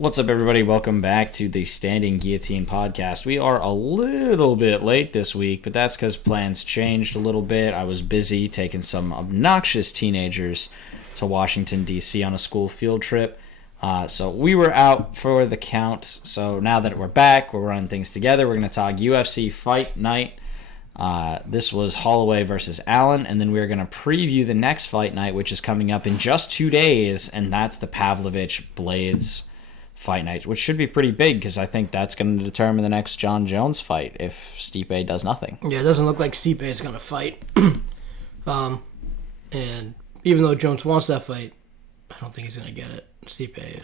What's up, everybody? Welcome back to the Standing Guillotine podcast. We are a little bit late this week, but that's because plans changed a little bit. I was busy taking some obnoxious teenagers to Washington, D.C. on a school field trip. So we were out for the count. So now that we're back, we're running things together. We're going to talk UFC Fight Night. This was Holloway versus Allen, and then we're going to preview the next fight night, which is coming up in just 2 days, and that's the Pavlovich Blaydes fight night, which should be pretty big because I think that's going to determine the next John Jones fight if Stipe does nothing. Yeah, it doesn't look like Stipe is going to fight. And even though Jones wants that fight, I don't think he's going to get it. Stipe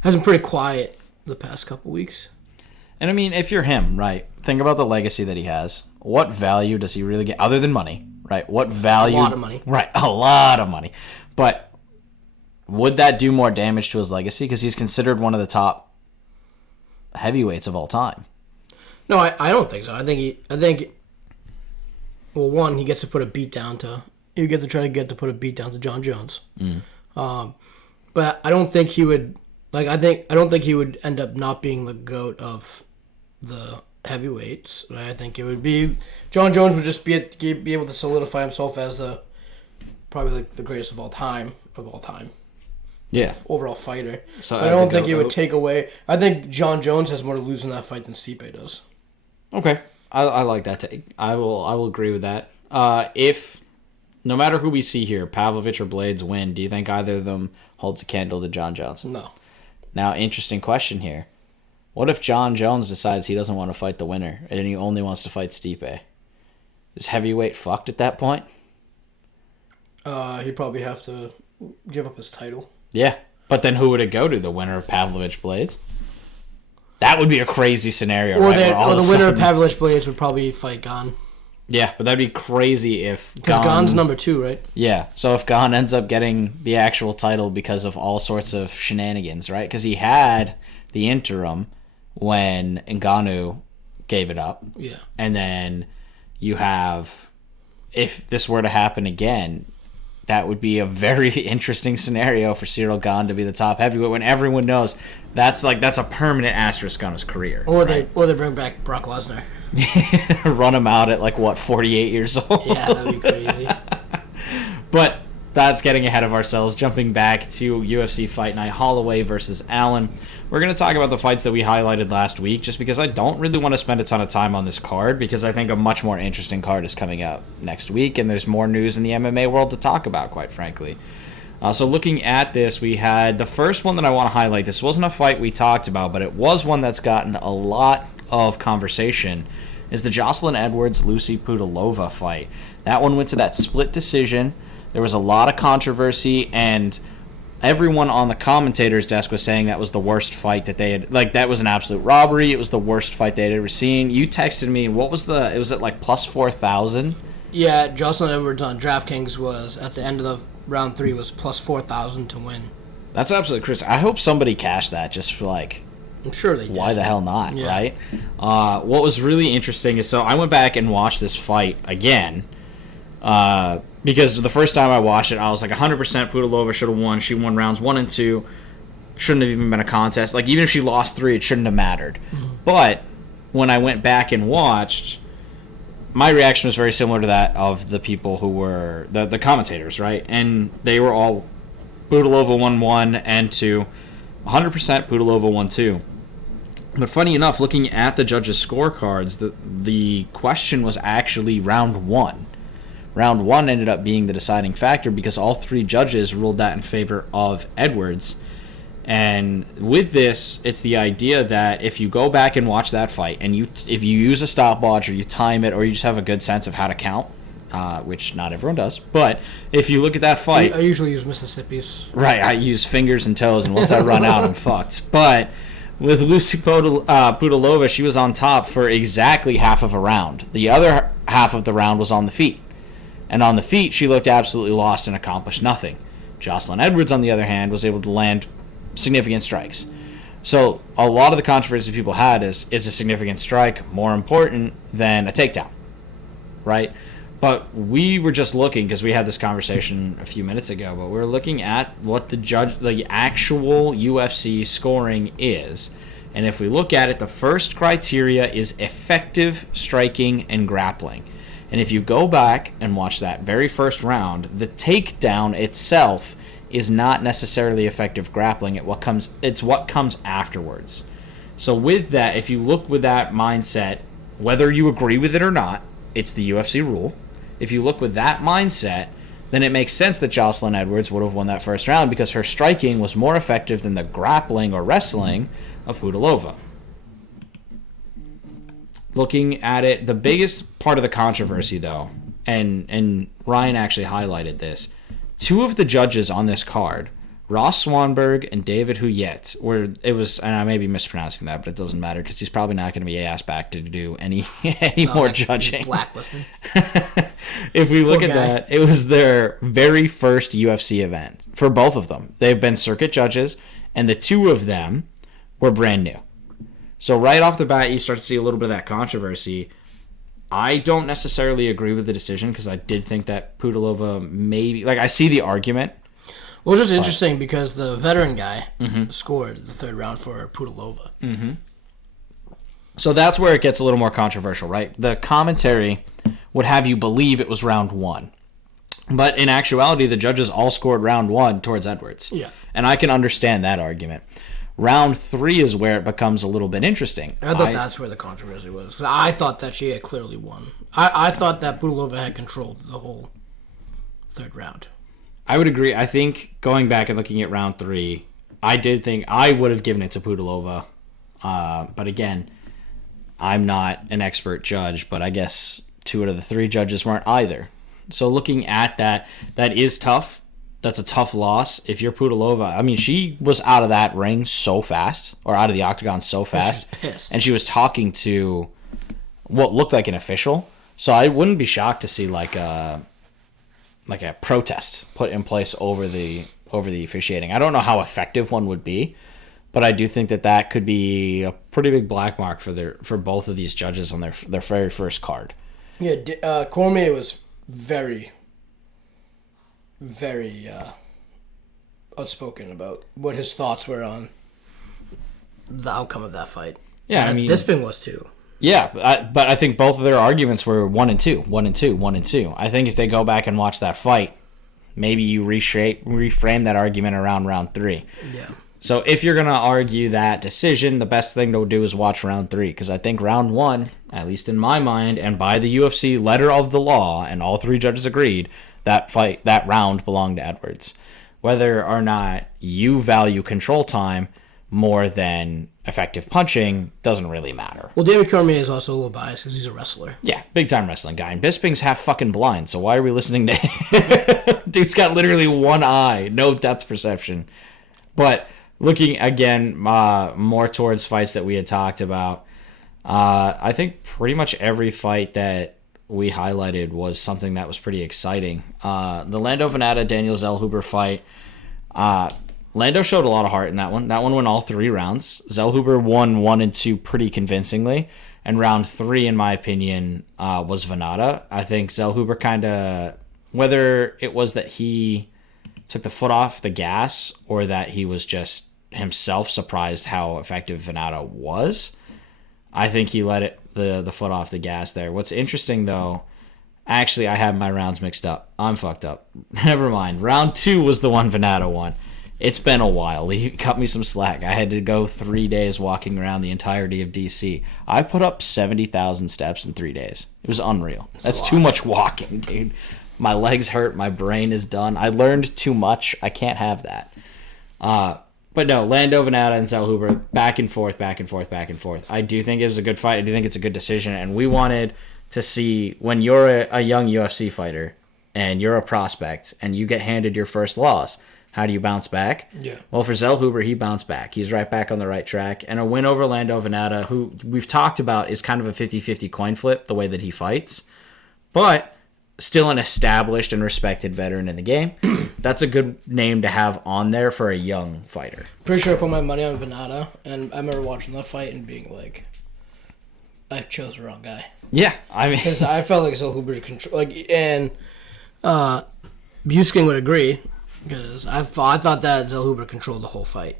has been pretty quiet the past couple weeks. And I mean, if you're him, right, think about the legacy that he has. What value does he really get other than money, right? What value? A lot of money. Right, a lot of money. But would that do more damage to his legacy? Because he's considered one of the top heavyweights of all time. No, I don't think so. I think. Well, one, he gets to put a beat down to. You get to put a beat down to John Jones. But I don't think he would. I don't think he would end up not being the GOAT of the heavyweights. Right? I think it would be John Jones would just be able to solidify himself as probably the greatest of all time. Yeah. Overall fighter. So but I don't think it would take away. I think John Jones has more to lose in that fight than Stipe does. Okay. I like that take. I will agree with that. If no matter who we see here, Pavlovich or Blaydes win, do you think either of them holds a candle to John Jones? No. Now, interesting question here. What if John Jones decides he doesn't want to fight the winner and he only wants to fight Stipe? Is heavyweight fucked at that point? He'd probably have to give up his title. Yeah, but then who would it go to? The winner of Pavlovich Blaydes? That would be a crazy scenario, or right? Or the winner of Pavlovich Blaydes would probably fight Gane. Yeah, but that'd be crazy if because Gane's number 2, right? Yeah, so if Gane ends up getting the actual title because of all sorts of shenanigans, right? Because he had the interim when Ngannou gave it up. Yeah. And then you have, if this were to happen again, that would be a very interesting scenario for Cyril Gane to be the top heavyweight when everyone knows that's a permanent asterisk on his career. Or right? they bring back Brock Lesnar. Run him out at 48 years old. Yeah, that'd be crazy. But that's getting ahead of ourselves. Jumping back to UFC Fight Night, Holloway versus Allen. We're going to talk about the fights that we highlighted last week just because I don't really want to spend a ton of time on this card because I think a much more interesting card is coming out next week and there's more news in the MMA world to talk about, quite frankly. So looking at this, we had the first one that I want to highlight. This wasn't a fight we talked about, but it was one that's gotten a lot of conversation, is the Jocelyn Edwards-Lucy Pudilova fight. That one went to that split decision. There was a lot of controversy, and everyone on the commentator's desk was saying that was the worst fight that they had. That was an absolute robbery. It was the worst fight they had ever seen. You texted me, what was it was at plus 4,000? Yeah, Jocelyn Edwards on DraftKings was, at the end of the round 3, was plus 4,000 to win. That's absolutely crazy. I hope somebody cashed that just for I'm sure they did. Why the hell not, yeah. Right? What was really interesting is, so I went back and watched this fight again, because the first time I watched it, I was 100% Pudilova should have won. She won rounds 1 and 2. Shouldn't have even been a contest. Even if she lost 3, it shouldn't have mattered. Mm-hmm. But when I went back and watched, my reaction was very similar to that of the people who were the commentators, right? And they were all Pudilova won 1 and 2, 100% Pudilova won 2. But funny enough, looking at the judges' scorecards, the question was actually round 1. Round 1 ended up being the deciding factor because all 3 judges ruled that in favor of Edwards. And with this, it's the idea that if you go back and watch that fight, and if you use a stopwatch or you time it or you just have a good sense of how to count, which not everyone does, but if you look at that fight... I usually use Mississippi's. Right, I use fingers and toes, and once I run out, I'm fucked. But with Lucy Pudilova, she was on top for exactly half of a round. The other half of the round was on the feet. And on the feet, she looked absolutely lost and accomplished nothing. Jocelyn Edwards, on the other hand, was able to land significant strikes. So a lot of the controversy people had is a significant strike more important than a takedown, right? But we were just looking, because we had this conversation a few minutes ago, but we were looking at what the actual UFC scoring is. And if we look at it, the first criteria is effective striking and grappling. And if you go back and watch that very first round, the takedown itself is not necessarily effective grappling. It's what comes afterwards. So with that, if you look with that mindset, whether you agree with it or not, it's the UFC rule. If you look with that mindset, then it makes sense that Jocelyn Edwards would have won that first round because her striking was more effective than the grappling or wrestling of Pudilova. Looking at it, the biggest part of the controversy, though, and Ryan actually highlighted this, two of the judges on this card, Ross Swanberg and David Huyet, and I may be mispronouncing that, but it doesn't matter because he's probably not going to be asked back to do any more judging. Blacklisted. If we look at that, it was their very first UFC event for both of them. They've been circuit judges, and the two of them were brand new. So right off the bat, you start to see a little bit of that controversy. I don't necessarily agree with the decision because I did think that Pudilova maybe... I see the argument. Well, it's just interesting because the veteran guy scored the third round for Pudilova. Mm-hmm. So that's where it gets a little more controversial, right? The commentary would have you believe it was round one. But in actuality, the judges all scored round one towards Edwards. Yeah. And I can understand that argument. Round 3 is where it becomes a little bit interesting. I thought that's where the controversy was. I thought that she had clearly won. I thought that Pudilova had controlled the whole third round. I would agree. I think going back and looking at round 3, I did think I would have given it to Pudilova. But again, I'm not an expert judge, but I guess 2 out of the 3 judges weren't either. So looking at that is tough. That's a tough loss. If you're Pudilova, I mean, she was out of that ring so fast, or out of the octagon so fast, she's pissed. And she was talking to what looked like an official. So I wouldn't be shocked to see like a protest put in place over the officiating. I don't know how effective one would be, but I do think that could be a pretty big black mark for both of these judges on their very first card. Yeah, Cormier was very, very outspoken about what his thoughts were on the outcome of that fight. Yeah, and I mean, Bisping was too. Yeah, but I think both of their arguments were 1 and 2, 1 and 2, 1 and 2. I think if they go back and watch that fight, maybe you reframe that argument around round 3. Yeah. So if you're going to argue that decision, the best thing to do is watch round 3, because I think round 1, at least in my mind, and by the UFC letter of the law, and all 3 judges agreed, that round belonged to Edwards. Whether or not you value control time more than effective punching doesn't really matter. Well, David Cormier is also a little biased because he's a wrestler. Yeah, big-time wrestling guy. And Bisping's half fucking blind, so why are we listening to him? Dude's got literally one eye, no depth perception. But looking, again, more towards fights that we had talked about, I think pretty much every fight that we highlighted was something that was pretty exciting. The Lando Venata, Daniel Zellhuber fight, Lando showed a lot of heart in that one. That one went all 3 rounds. Zellhuber won 1 and 2 pretty convincingly. And round 3, in my opinion, was Venata. I think Zellhuber kind of, whether it was that he took the foot off the gas or that he was just himself surprised how effective Venata was, I think he let the foot off the gas there. What's interesting, though, actually, I have my rounds mixed up. I'm fucked up. Never mind. Round 2 was the one Venata won. It's been a while. He cut me some slack. I had to go 3 days walking around the entirety of D.C. I put up 70,000 steps in 3 days. It was unreal. That's too much walking, dude. My legs hurt. My brain is done. I learned too much. I can't have that. But no, Lando Venata and Zellhuber, back and forth, back and forth, back and forth. I do think it was a good fight. I do think it's a good decision. And we wanted to see, when you're a young UFC fighter and you're a prospect and you get handed your first loss, how do you bounce back? Yeah. Well, for Zellhuber, he bounced back. He's right back on the right track. And a win over Lando Venata, who we've talked about is kind of a 50-50 coin flip, the way that he fights. But still an established and respected veteran in the game. That's a good name to have on there for a young fighter. Pretty sure I put my money on Venata, and I remember watching that fight and being like, I chose the wrong guy. Yeah, I mean, Because I felt like Zellhuber control, and Buskin would agree, because I thought that Zellhuber controlled the whole fight.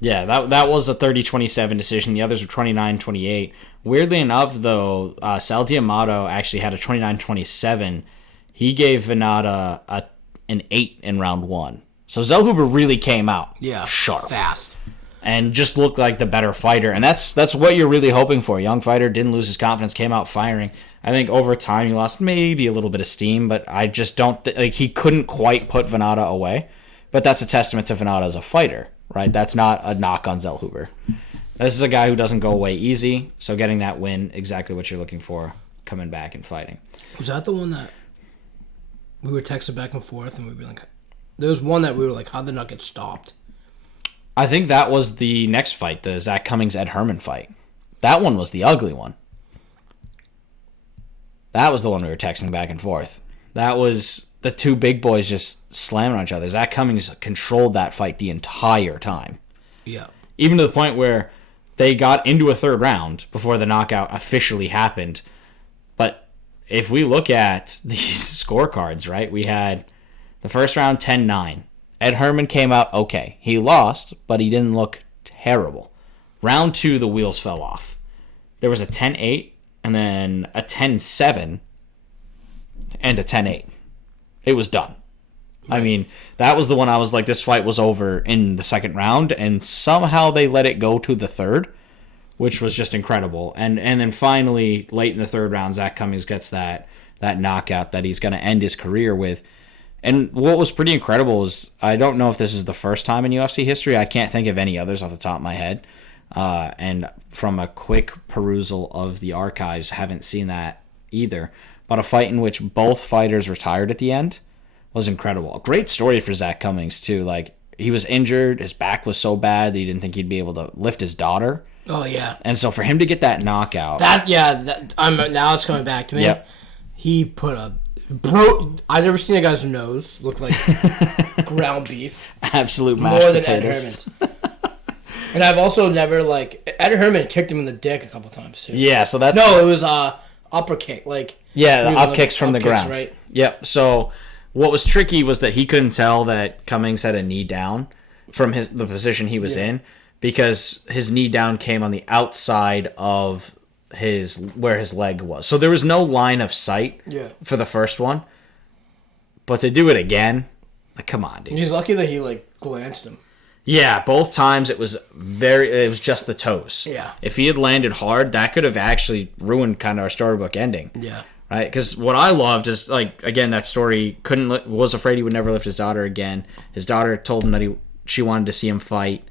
yeah, that was a 30-27 decision. The others were 29-28. Weirdly enough, though, Sal D'Amato actually had a 29-27. He gave Venata an 8 in round 1. So Zellhuber really came out sharp. Fast. And just looked like the better fighter. And that's what you're really hoping for. Young fighter, didn't lose his confidence, came out firing. I think over time he lost maybe a little bit of steam, but I just don't like he couldn't quite put Venata away. But that's a testament to Venata as a fighter, right? That's not a knock on Zellhuber. This is a guy who doesn't go away easy, so getting that win, exactly what you're looking for, coming back and fighting. Was that the one that we were texting back and forth, and we were like, there was one that we were like, how'd the not get stopped? I think that was the next fight, the Zach Cummings-Ed Herman fight. That one was the ugly one. That was the one we were texting back and forth. That was the two big boys just slamming on each other. Zach Cummings controlled that fight the entire time. Yeah. Even to the point where they got into a third round before the knockout officially happened. But if we look at these scorecards, right, we had the first round 10-9. Ed Herman came out okay. He lost, but he didn't look terrible. Round 2, the wheels fell off. There was a 10-8, and then a 10-7, and a 10-8. It was done. Right. I mean, that was the one I was like, this fight was over in the second round, and somehow they let it go to the third, which was just incredible. And then finally, late in the third round, Zach Cummings gets that knockout that he's going to end his career with. And what was pretty incredible is, I don't know if this is the first time in UFC history. I can't think of any others off the top of my head. And from a quick perusal of the archives, haven't seen that either. But a fight in which both fighters retired at the end was incredible. A great story for Zach Cummings, too. Like, he was injured. His back was so bad that he didn't think he'd be able to lift his daughter. Oh, yeah. And so for him to get that knockout... now it's coming back to me. Yep. He put a... I've never seen a guy's nose look like ground beef. Absolute mashed more potatoes. Than Ed Herman's. And I've also never, like... Ed Herman kicked him in the dick a couple times, too. Yeah, so that's... No, it was upper kick. Yeah, the up kicks from the ground. Right? Yep, so... What was tricky was that he couldn't tell that Cummings had a knee down from the position he was in, because his knee down came on the outside of where his leg was. So there was no line of sight for the first one. But to do it again, like, come on, dude. He's lucky that he glanced him. Yeah, both times it was just the toes. Yeah. If he had landed hard, that could have actually ruined kind of our storybook ending. Yeah. Right, because what I loved is, again, that story was afraid he would never lift his daughter again. His daughter told him that she wanted to see him fight.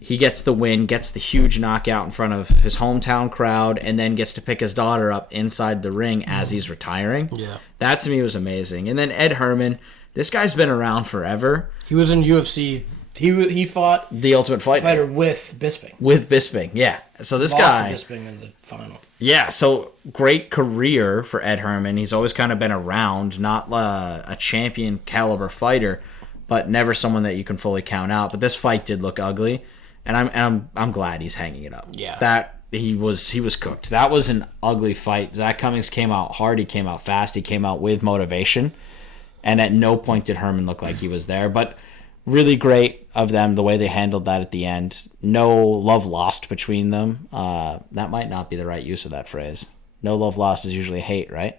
He gets the win, gets the huge knockout in front of his hometown crowd, and then gets to pick his daughter up inside the ring as he's retiring. Yeah, that to me was amazing. And then Ed Herman, this guy's been around forever. He was in UFC. He fought the Ultimate Fighter with Bisping. With Bisping, yeah. So this guy lost to Bisping in the final. Yeah, so great career for Ed Herman. He's always kind of been around, not a champion caliber fighter, but never someone that you can fully count out. But this fight did look ugly, and I'm glad he's hanging it up. Yeah, that he was cooked. That was an ugly fight. Zach Cummings came out hard. He came out fast. He came out with motivation, and at no point did Herman look like he was there. But really great of them, the way they handled that at the end. No love lost between them. That might not be the right use of that phrase. No love lost is usually hate, right?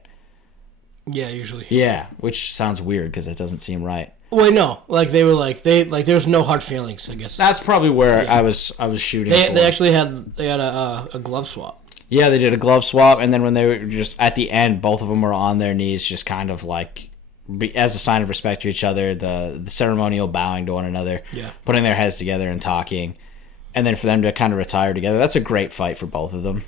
Yeah, usually hate. Yeah, which sounds weird because it doesn't seem right. Well, no, there's no hard feelings, I guess. That's probably where I was shooting. They actually had a glove swap. Yeah, they did a glove swap, and then when they were just at the end, both of them were on their knees, just kind of as a sign of respect to each other, the ceremonial bowing to one another, putting their heads together and talking, and then for them to kind of retire together. That's a great fight for both of them.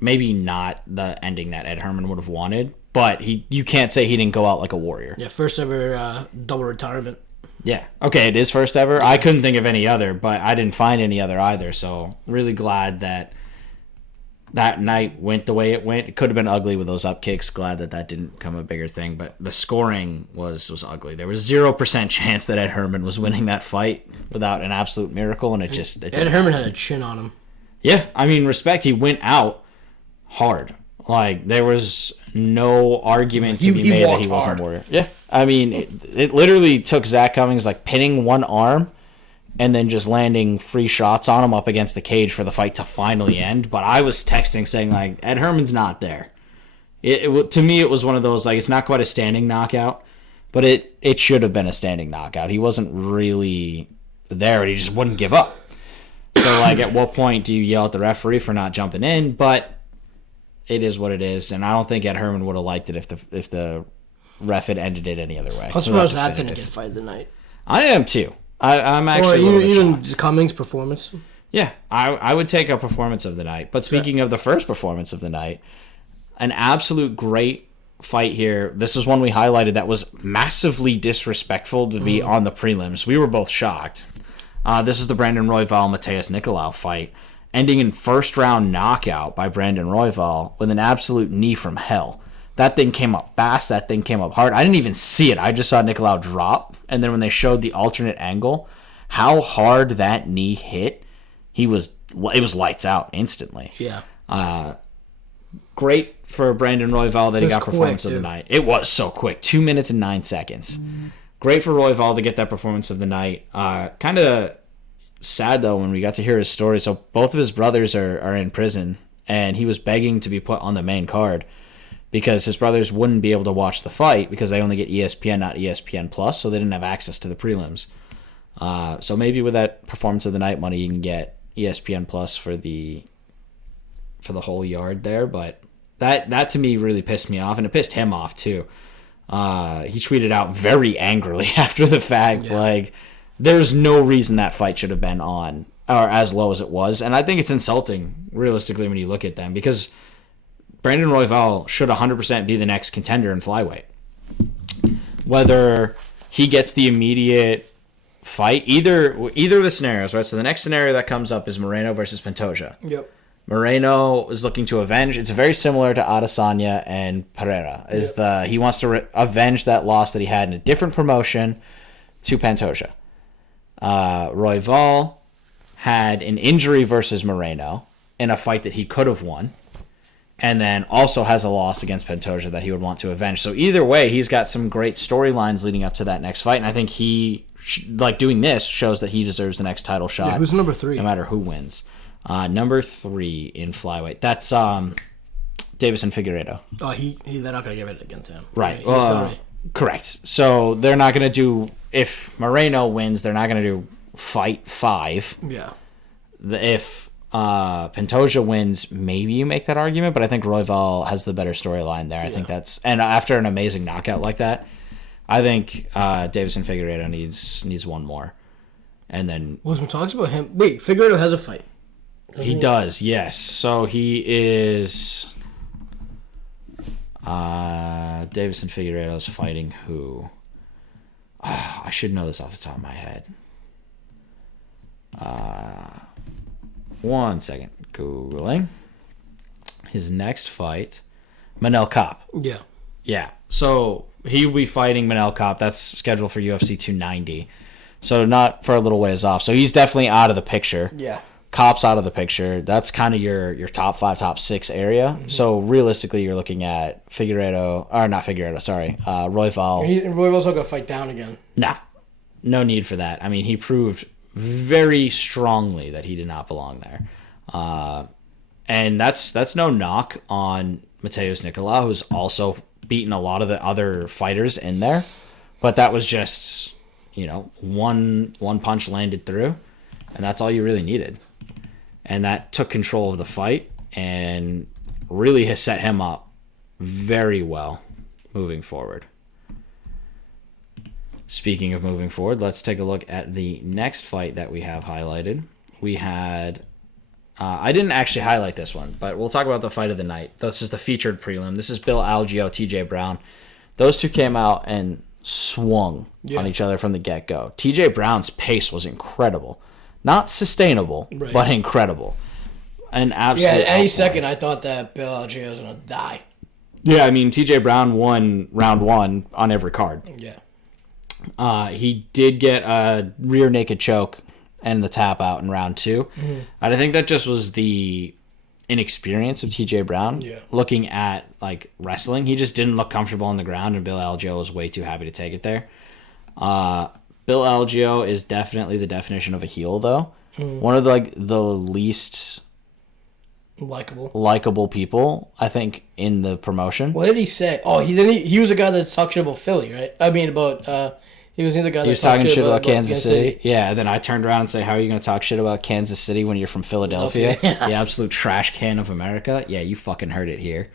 Maybe not the ending that Ed Herman would have wanted, but you can't say he didn't go out like a warrior. Yeah, first ever double retirement. Yeah. Okay, it is first ever. Yeah. I couldn't think of any other, but I didn't find any other either, so really glad that night went the way it went. It could have been ugly with those up kicks. Glad that didn't become a bigger thing. But the scoring was ugly. There was 0% chance that Ed Herman was winning that fight without an absolute miracle, and Ed Herman had a chin on him. Yeah, I mean, respect. He went out hard. Like, there was no argument to be made that he wasn't a warrior. Yeah. I mean, it literally took Zach Cummings, like, pinning one arm and then just landing free shots on him up against the cage for the fight to finally end. But I was texting saying, like, Ed Herman's not there. To me, it was one of those, like, it's not quite a standing knockout, but it should have been a standing knockout. He wasn't really there, and he just wouldn't give up. So, like, at what point do you yell at the referee for not jumping in? But it is what it is, and I don't think Ed Herman would have liked it if the ref had ended it any other way. I'm surprised that didn't get fight of the night. I am, too. I'm actually or even Cummings' performance. Yeah, I would take a performance of the night. But speaking of the first performance of the night, an absolute great fight here. This is one we highlighted that was massively disrespectful to be on the prelims. We were both shocked. This is the Brandon Royval-Mateus Nicolau fight, ending in first-round knockout by Brandon Royval with an absolute knee from hell. That thing came up fast. That thing came up hard. I didn't even see it. I just saw Nicolau drop. And then when they showed the alternate angle, how hard that knee hit, it was lights out instantly. Yeah. Great for Brandon Royval that he got performance of the night. It was so quick. 2 minutes and 9 seconds. Great for Royval to get that performance of the night. Kind of sad, though, when we got to hear his story. So both of his brothers are in prison, and he was begging to be put on the main card because his brothers wouldn't be able to watch the fight because they only get ESPN, not ESPN Plus, so they didn't have access to the prelims. So maybe with that performance of the night money, you can get ESPN Plus for the whole yard there. But that to me really pissed me off, and it pissed him off too. He tweeted out very angrily after the fact, like, there's no reason that fight should have been on or as low as it was. And I think it's insulting, realistically, when you look at them, because Brandon Royval should 100% be the next contender in flyweight. Whether he gets the immediate fight, either of the scenarios, right? So the next scenario that comes up is Moreno versus Pantoja. Yep. Moreno is looking to avenge. It's very similar to Adesanya and Pereira. He wants to avenge that loss that he had in a different promotion to Pantoja. Royval had an injury versus Moreno in a fight that he could have won, and then also has a loss against Pantoja that he would want to avenge. So either way, he's got some great storylines leading up to that next fight, and I think he, doing this, shows that he deserves the next title shot. Yeah, who's number 3? No matter who wins. Number 3 in flyweight. That's Davison Figueiredo. Oh, they're not going to give it against him. Right. Correct. So they're not going to do, if Moreno wins, they're not going to do fight 5. Yeah. If Pantoja wins, maybe you make that argument, but I think Royval has the better storyline there. I think that's, and after an amazing knockout like that, I think Davison Figueiredo needs one more. And then Wasn't talks about him. Wait, Figueiredo has a fight. He does, yes. So he is Davison Figueiredo is fighting who? Oh, I should know this off the top of my head. 1 second. Googling. His next fight, Manel Kape. Yeah. Yeah. So he will be fighting Manel Kape. That's scheduled for UFC 290. So not for a little ways off. So he's definitely out of the picture. Yeah. Kape's out of the picture. That's kind of your top 5, top 6 area. Mm-hmm. So realistically, you're looking at Royval. And Royval's not going to fight down again. Nah. No need for that. I mean, he proved very strongly that he did not belong there. And that's no knock on Mateus Nicolau, who's also beaten a lot of the other fighters in there. But that was just, one punch landed through, and that's all you really needed. And that took control of the fight and really has set him up very well moving forward. Speaking of moving forward, let's take a look at the next fight that we have highlighted. We had... I didn't actually highlight this one, but we'll talk about the fight of the night. This is the featured prelim. This is Bill Algeo, TJ Brown. Those two came out and swung on each other from the get-go. TJ Brown's pace was incredible. Not sustainable, but incredible. An absolute at any second, I thought that Bill Algeo was going to die. Yeah, I mean, TJ Brown won round 1 on every card. Yeah. He did get a rear naked choke and the tap out in round 2. Mm-hmm. I think that just was the inexperience of TJ Brown. Yeah. Looking at like wrestling, he just didn't look comfortable on the ground, and Bill Algeo was way too happy to take it there. Bill Algeo is definitely the definition of a heel, though. One of the least likable people, I think, in the promotion. What did he say? Oh, he was a guy that talked shit about Philly, right? I mean, he was the guy that he was talking shit about Kansas City. Yeah, and then I turned around and say, how are you going to talk shit about Kansas City when you're from Philadelphia? Yeah. The absolute trash can of America? Yeah, you fucking heard it here.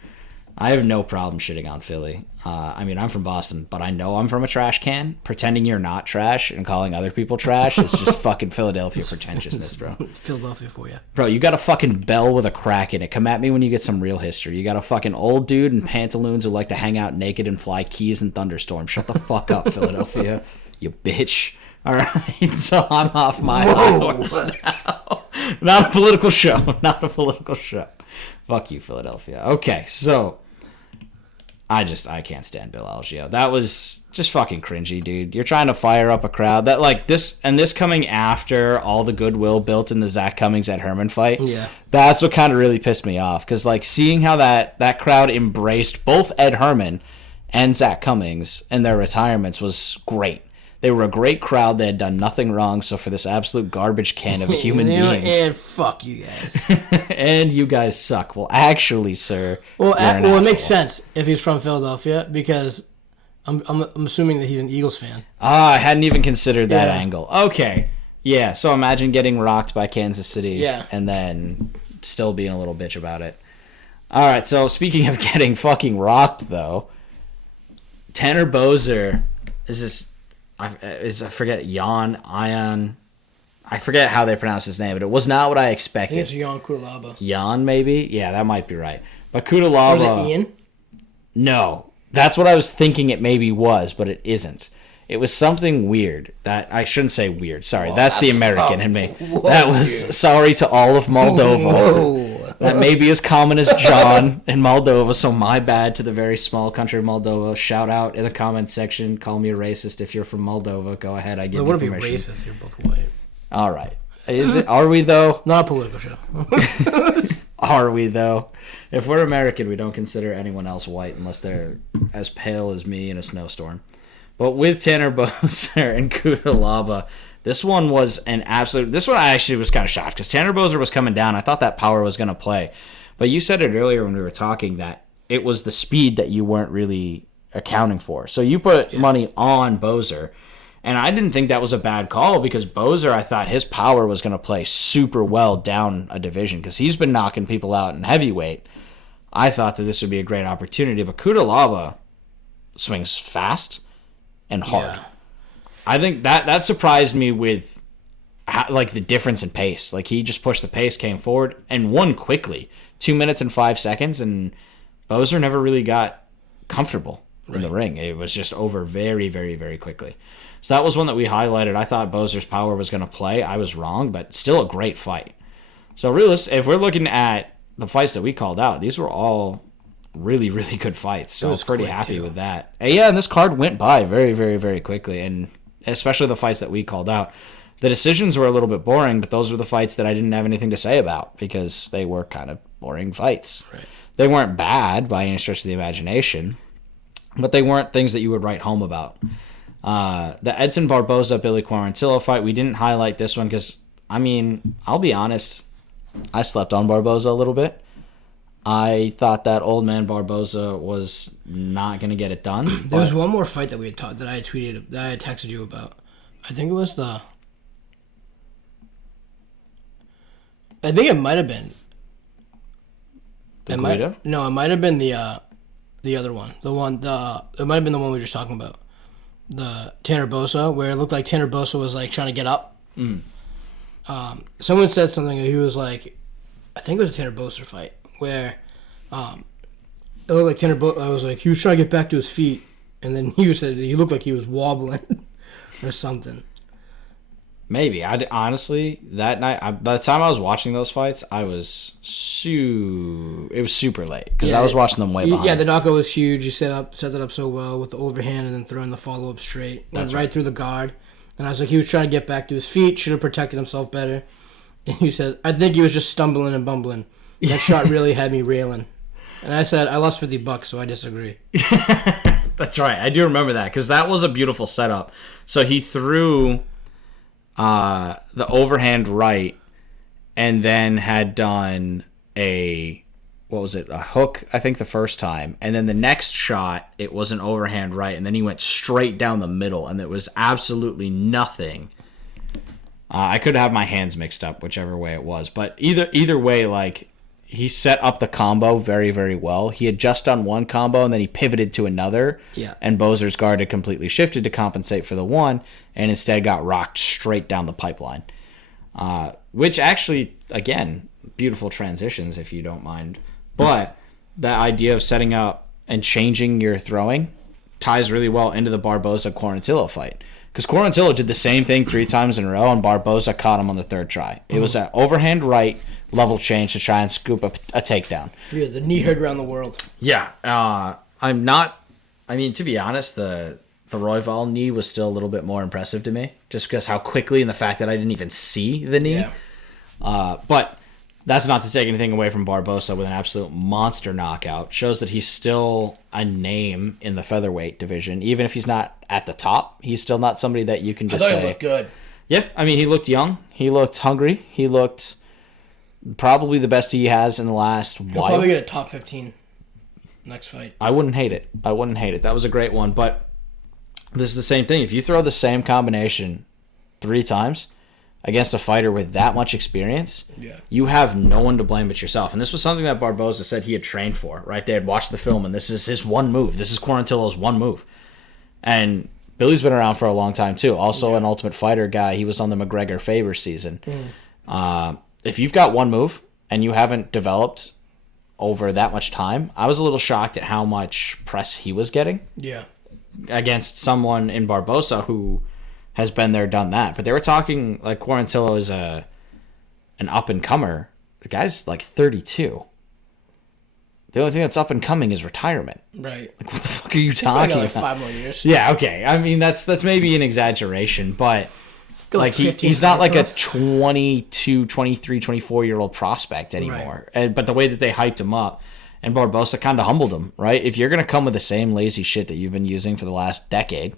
I have no problem shitting on Philly. I mean, I'm from Boston, but I know I'm from a trash can. Pretending you're not trash and calling other people trash is just fucking Philadelphia pretentiousness, bro. Philadelphia for you. Bro, you got a fucking bell with a crack in it. Come at me when you get some real history. You got a fucking old dude in pantaloons who like to hang out naked and fly keys in thunderstorms. Shut the fuck up, Philadelphia, you bitch. All right, so I'm off my horse now. Not a political show. Not a political show. Fuck you, Philadelphia. Okay, so I can't stand Bill Algeo. That was just fucking cringy, dude. You're trying to fire up a crowd that like this, and this coming after all the goodwill built in the Zach Cummings at Herman fight. Yeah, that's what kind of really pissed me off, because like seeing how that crowd embraced both Ed Herman and Zach Cummings in their retirements was great. They were a great crowd. They had done nothing wrong. So for this absolute garbage can of a human being, and fuck you guys, and you guys suck. Well, actually, sir, it makes sense if he's from Philadelphia, because I'm assuming that he's an Eagles fan. I hadn't even considered that angle. Okay, yeah. So imagine getting rocked by Kansas City, and then still being a little bitch about it. All right. So speaking of getting fucking rocked, though, Tanner Boser is this. I forget Ion. I forget how they pronounce his name, but it was not what I expected. I think it's Jan Kudalaba. Jan, maybe? Yeah, that might be right. But Kudalaba... Was it Ian? No. That's what I was thinking it maybe was, but it isn't. It was something weird. That I shouldn't say weird. Sorry, that's the American in me. That was sorry to all of Moldova. That may be as common as John in Moldova, so my bad to the very small country of Moldova. Shout out in the comments section. Call me a racist if you're from Moldova. Go ahead, I give you permission. It wouldn't be racist. You're both white. All right. Is it? Are we, though? Not a political show. Are we, though? If we're American, we don't consider anyone else white unless they're as pale as me in a snowstorm. But with Tanner Boser and Kudalaba, this one was an absolute... This one I actually was kind of shocked, because Tanner Boser was coming down. I thought that power was going to play. But you said it earlier when we were talking that it was the speed that you weren't really accounting for. So you put money on Boser. And I didn't think that was a bad call, because Boser, I thought his power was going to play super well down a division, because he's been knocking people out in heavyweight. I thought that this would be a great opportunity. But Kudalaba swings fast and hard. Yeah. I think that surprised me with like the difference in pace. Like he just pushed the pace, came forward, and won quickly. 2 minutes and 5 seconds, and Boser never really got comfortable in the ring. It was just over very, very, very quickly. So that was one that we highlighted. I thought Boser's power was going to play. I was wrong, but still a great fight. So if we're looking at the fights that we called out, these were all really, really good fights. So I was pretty happy with that. And yeah, and this card went by very, very, very quickly, and especially the fights that we called out. The decisions were a little bit boring, but those were the fights that I didn't have anything to say about, because they were kind of boring fights. Right. They weren't bad by any stretch of the imagination, but they weren't things that you would write home about. The Edson Barboza Billy Quarantillo fight, we didn't highlight this one because, I mean, I'll be honest, I slept on Barboza a little bit. I thought that old man Barboza was not going to get it done. There was one more fight that we had that I had texted you about. I think it was I think it might have been the Guido? No, it might have been the other one. It might have been the one we were just talking about. The Tanner Bosa, where it looked like Tanner Bosa was like trying to get up. Someone said something, he was like, I think it was a Tanner Bosa fight, where it looked like Tanner Bosa, I was like, he was trying to get back to his feet, and then he said he looked like he was wobbling or something. Maybe. Honestly, that night, by the time I was watching those fights, it was super late, because I was watching them way behind. Yeah, the knockout was huge. He set that up so well with the overhand and then throwing the follow-up straight. Went right through the guard. And I was like, he was trying to get back to his feet, should have protected himself better. And he said, I think he was just stumbling and bumbling. That shot really had me reeling. And I said, I lost $50, so I disagree. That's right. I do remember that because that was a beautiful setup. So he threw the overhand right and then had done a hook, I think, the first time. And then the next shot, it was an overhand right, and then he went straight down the middle, and there was absolutely nothing. I could have my hands mixed up, whichever way it was. But either way, like, he set up the combo very, very well. He had just done one combo, and then he pivoted to another. Yeah. And Bozer's guard had completely shifted to compensate for the one, and instead got rocked straight down the pipeline. Which actually, again, beautiful transitions, if you don't mind. But that idea of setting up and changing your throwing ties really well into the Barboza-Quarantillo fight. Because Quarantillo did the same thing 3 times in a row, and Barboza caught him on the third try. It was an overhand right level change to try and scoop a takedown. Yeah, the knee heard around the world. Yeah. To be honest, the Royval knee was still a little bit more impressive to me, just because how quickly and the fact that I didn't even see the knee. Yeah. But that's not to take anything away from Barboza with an absolute monster knockout. Shows that he's still a name in the featherweight division. Even if he's not at the top, he's still not somebody that you can just say. He looked good. Yeah, he looked young. He looked hungry. He looked probably the best he has in the last while. He'll probably get a top 15 next fight. I wouldn't hate it. That was a great one. But this is the same thing. If you throw the same combination 3 times against a fighter with that much experience, you have no one to blame but yourself. And this was something that Barboza said he had trained for, right? They had watched the film, and this is his one move. This is Quarantillo's one move. And Billy's been around for a long time, too. Also an Ultimate Fighter guy. He was on the McGregor-Faber season. If you've got one move and you haven't developed over that much time, I was a little shocked at how much press he was getting. Yeah. Against someone in Barboza who has been there, done that. But they were talking like Quarantillo is an up-and-comer. The guy's like 32. The only thing that's up-and-coming is retirement. Right. Like, what the fuck are you talking about? 5 more years. Yeah, okay. That's maybe an exaggeration, but like he's not like a 22, 23, 24-year-old prospect anymore. Right. But the way that they hyped him up, and Barboza kind of humbled him, right? If you're going to come with the same lazy shit that you've been using for the last decade,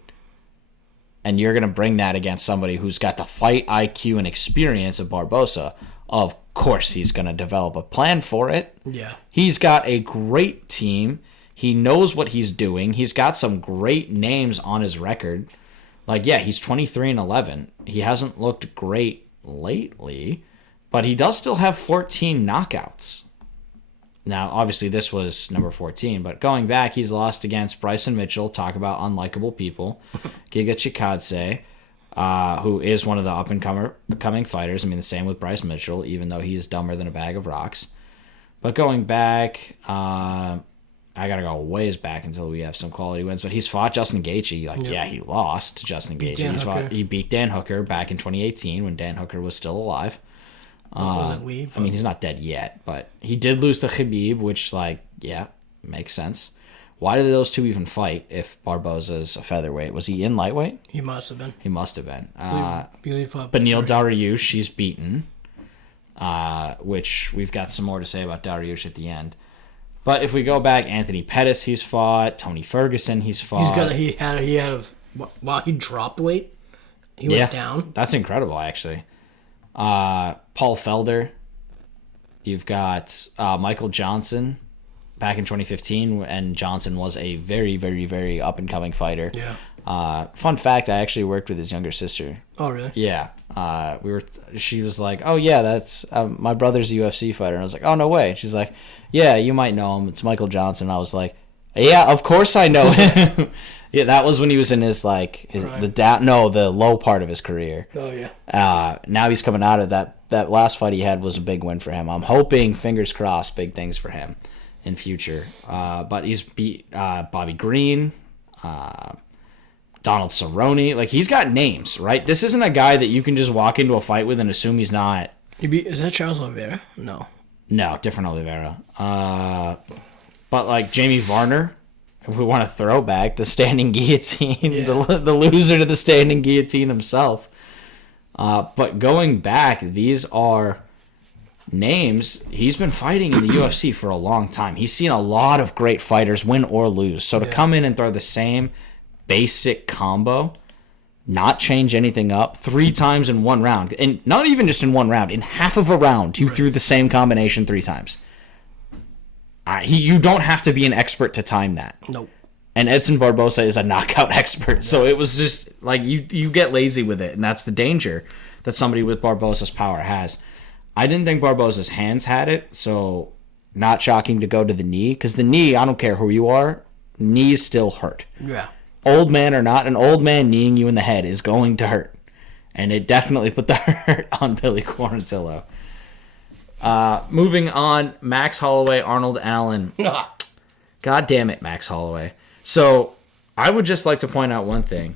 and you're going to bring that against somebody who's got the fight IQ and experience of Barboza, of course he's going to develop a plan for it. Yeah. He's got a great team. He knows what he's doing. He's got some great names on his record. Like, yeah, he's 23-11. He hasn't looked great lately, but he does still have 14 knockouts. Now, obviously, this was number 14, but going back, he's lost against Bryson Mitchell, talk about unlikable people, Giga Chikadze, who is one of the up-and-coming fighters. The same with Bryce Mitchell, even though he's dumber than a bag of rocks. But going back, I got to go ways back until we have some quality wins. But he's fought Justin Gaethje. Yeah, he lost to Justin Gaethje. He beat Dan Hooker back in 2018 when Dan Hooker was still alive. He's not dead yet, but he did lose to Khabib, which, makes sense. Why did those two even fight if Barboza's a featherweight? Was he in lightweight? He must have been. Because he fought Beneil Dariush, she's beaten, which we've got some more to say about Dariush at the end. But if we go back, Anthony Pettis, he's fought. Tony Ferguson, he's fought. He dropped weight. He went down. That's incredible, actually. Paul Felder. You've got Michael Johnson back in 2015, and Johnson was a very, very, very up-and-coming fighter. Yeah. Fun fact, I actually worked with his younger sister. Oh, really? Yeah. She was like, oh, yeah, that's my brother's a UFC fighter. And I was like, oh, no way. She's like, yeah, you might know him. It's Michael Johnson. I was like, yeah, of course I know him. Yeah, that was when he was in the low part of his career. Oh, yeah. Now he's coming out of that. That last fight he had was a big win for him. I'm hoping, fingers crossed, big things for him in future. But he's beat Bobby Green, Donald Cerrone. Like, he's got names, right? This isn't a guy that you can just walk into a fight with and assume he's not. Is that Charles Oliveira? No, different Oliveira. But like Jamie Varner, if we want to throw back the standing guillotine, the loser to the standing guillotine himself. But going back, these are names, he's been fighting in the UFC for a long time. He's seen a lot of great fighters win or lose. So to come in and throw the same basic combo, not change anything up 3 times in one round, and not even just in one round, in half of a round, you threw the same combination 3 times. You don't have to be an expert to time that. Nope. And Edson Barbosa is a knockout expert, so it was just like you get lazy with it, and that's the danger that somebody with Barbosa's power has. I didn't think Barbosa's hands had it, so not shocking to go to the knee, because the knee, I don't care who you are, knees still hurt. Yeah. Old man or not, an old man kneeing you in the head is going to hurt, and it definitely put the hurt on Billy Quarantillo. Moving on, Max Holloway, Arnold Allen. God damn it, Max Holloway. So, I would just like to point out one thing.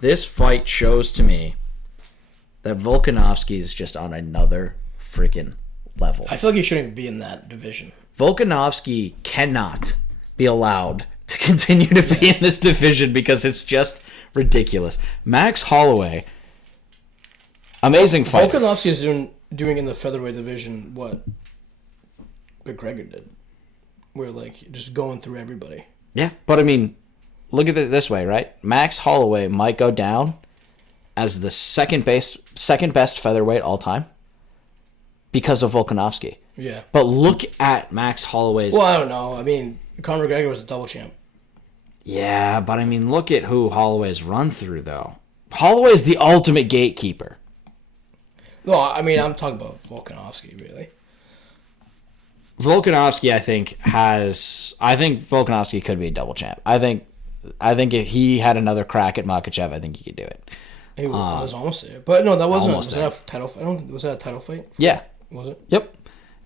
This fight shows to me that Volkanovski is just on another freaking level. I feel like he shouldn't even be in that division. Volkanovski cannot be allowed to continue to be in this division because it's just ridiculous. Max Holloway, amazing fight. Volkanovski is doing in the featherweight division what McGregor did. We're like just going through everybody. Yeah, but I mean, look at it this way, right? Max Holloway might go down as the second best featherweight all time because of Volkanovski. Yeah. But look at Max Holloway's... Well, I don't know. I mean, Conor McGregor was a double champ. Yeah, but I mean, look at who Holloway's run through, though. Holloway's the ultimate gatekeeper. No, I mean, I'm talking about Volkanovski, really. Volkanovski, I think Volkanovski could be a double champ. I think if he had another crack at Makhachev, I think he could do it. He was almost there. But no, that wasn't... Was that a title fight? Was that a title fight? Yeah. Was it? Yep.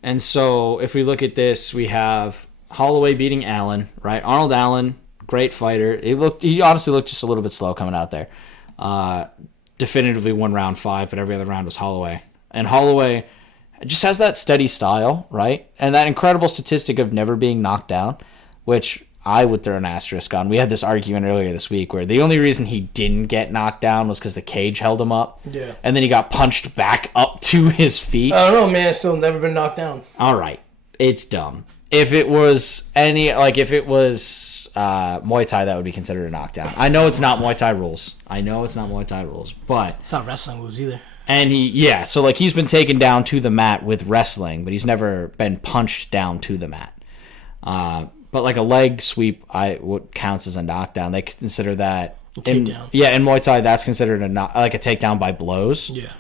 And so, if we look at this, we have Holloway beating Allen, right? Arnold Allen, great fighter. He honestly looked just a little bit slow coming out there. Definitively won round 5, but every other round was Holloway. And Holloway just has that steady style, right? And that incredible statistic of never being knocked down, which I would throw an asterisk on. We had this argument earlier this week where the only reason he didn't get knocked down was because the cage held him up. Yeah. And then he got punched back up to his feet. I don't know, man. It's still never been knocked down. All right. It's dumb. If it was Muay Thai, that would be considered a knockdown. I know it's not Muay Thai rules. But it's not wrestling moves either. And so like he's been taken down to the mat with wrestling, but he's never been punched down to the mat. But like a leg sweep, what counts as a knockdown. They consider that takedown. In Muay Thai, that's considered a takedown by blows. Yeah.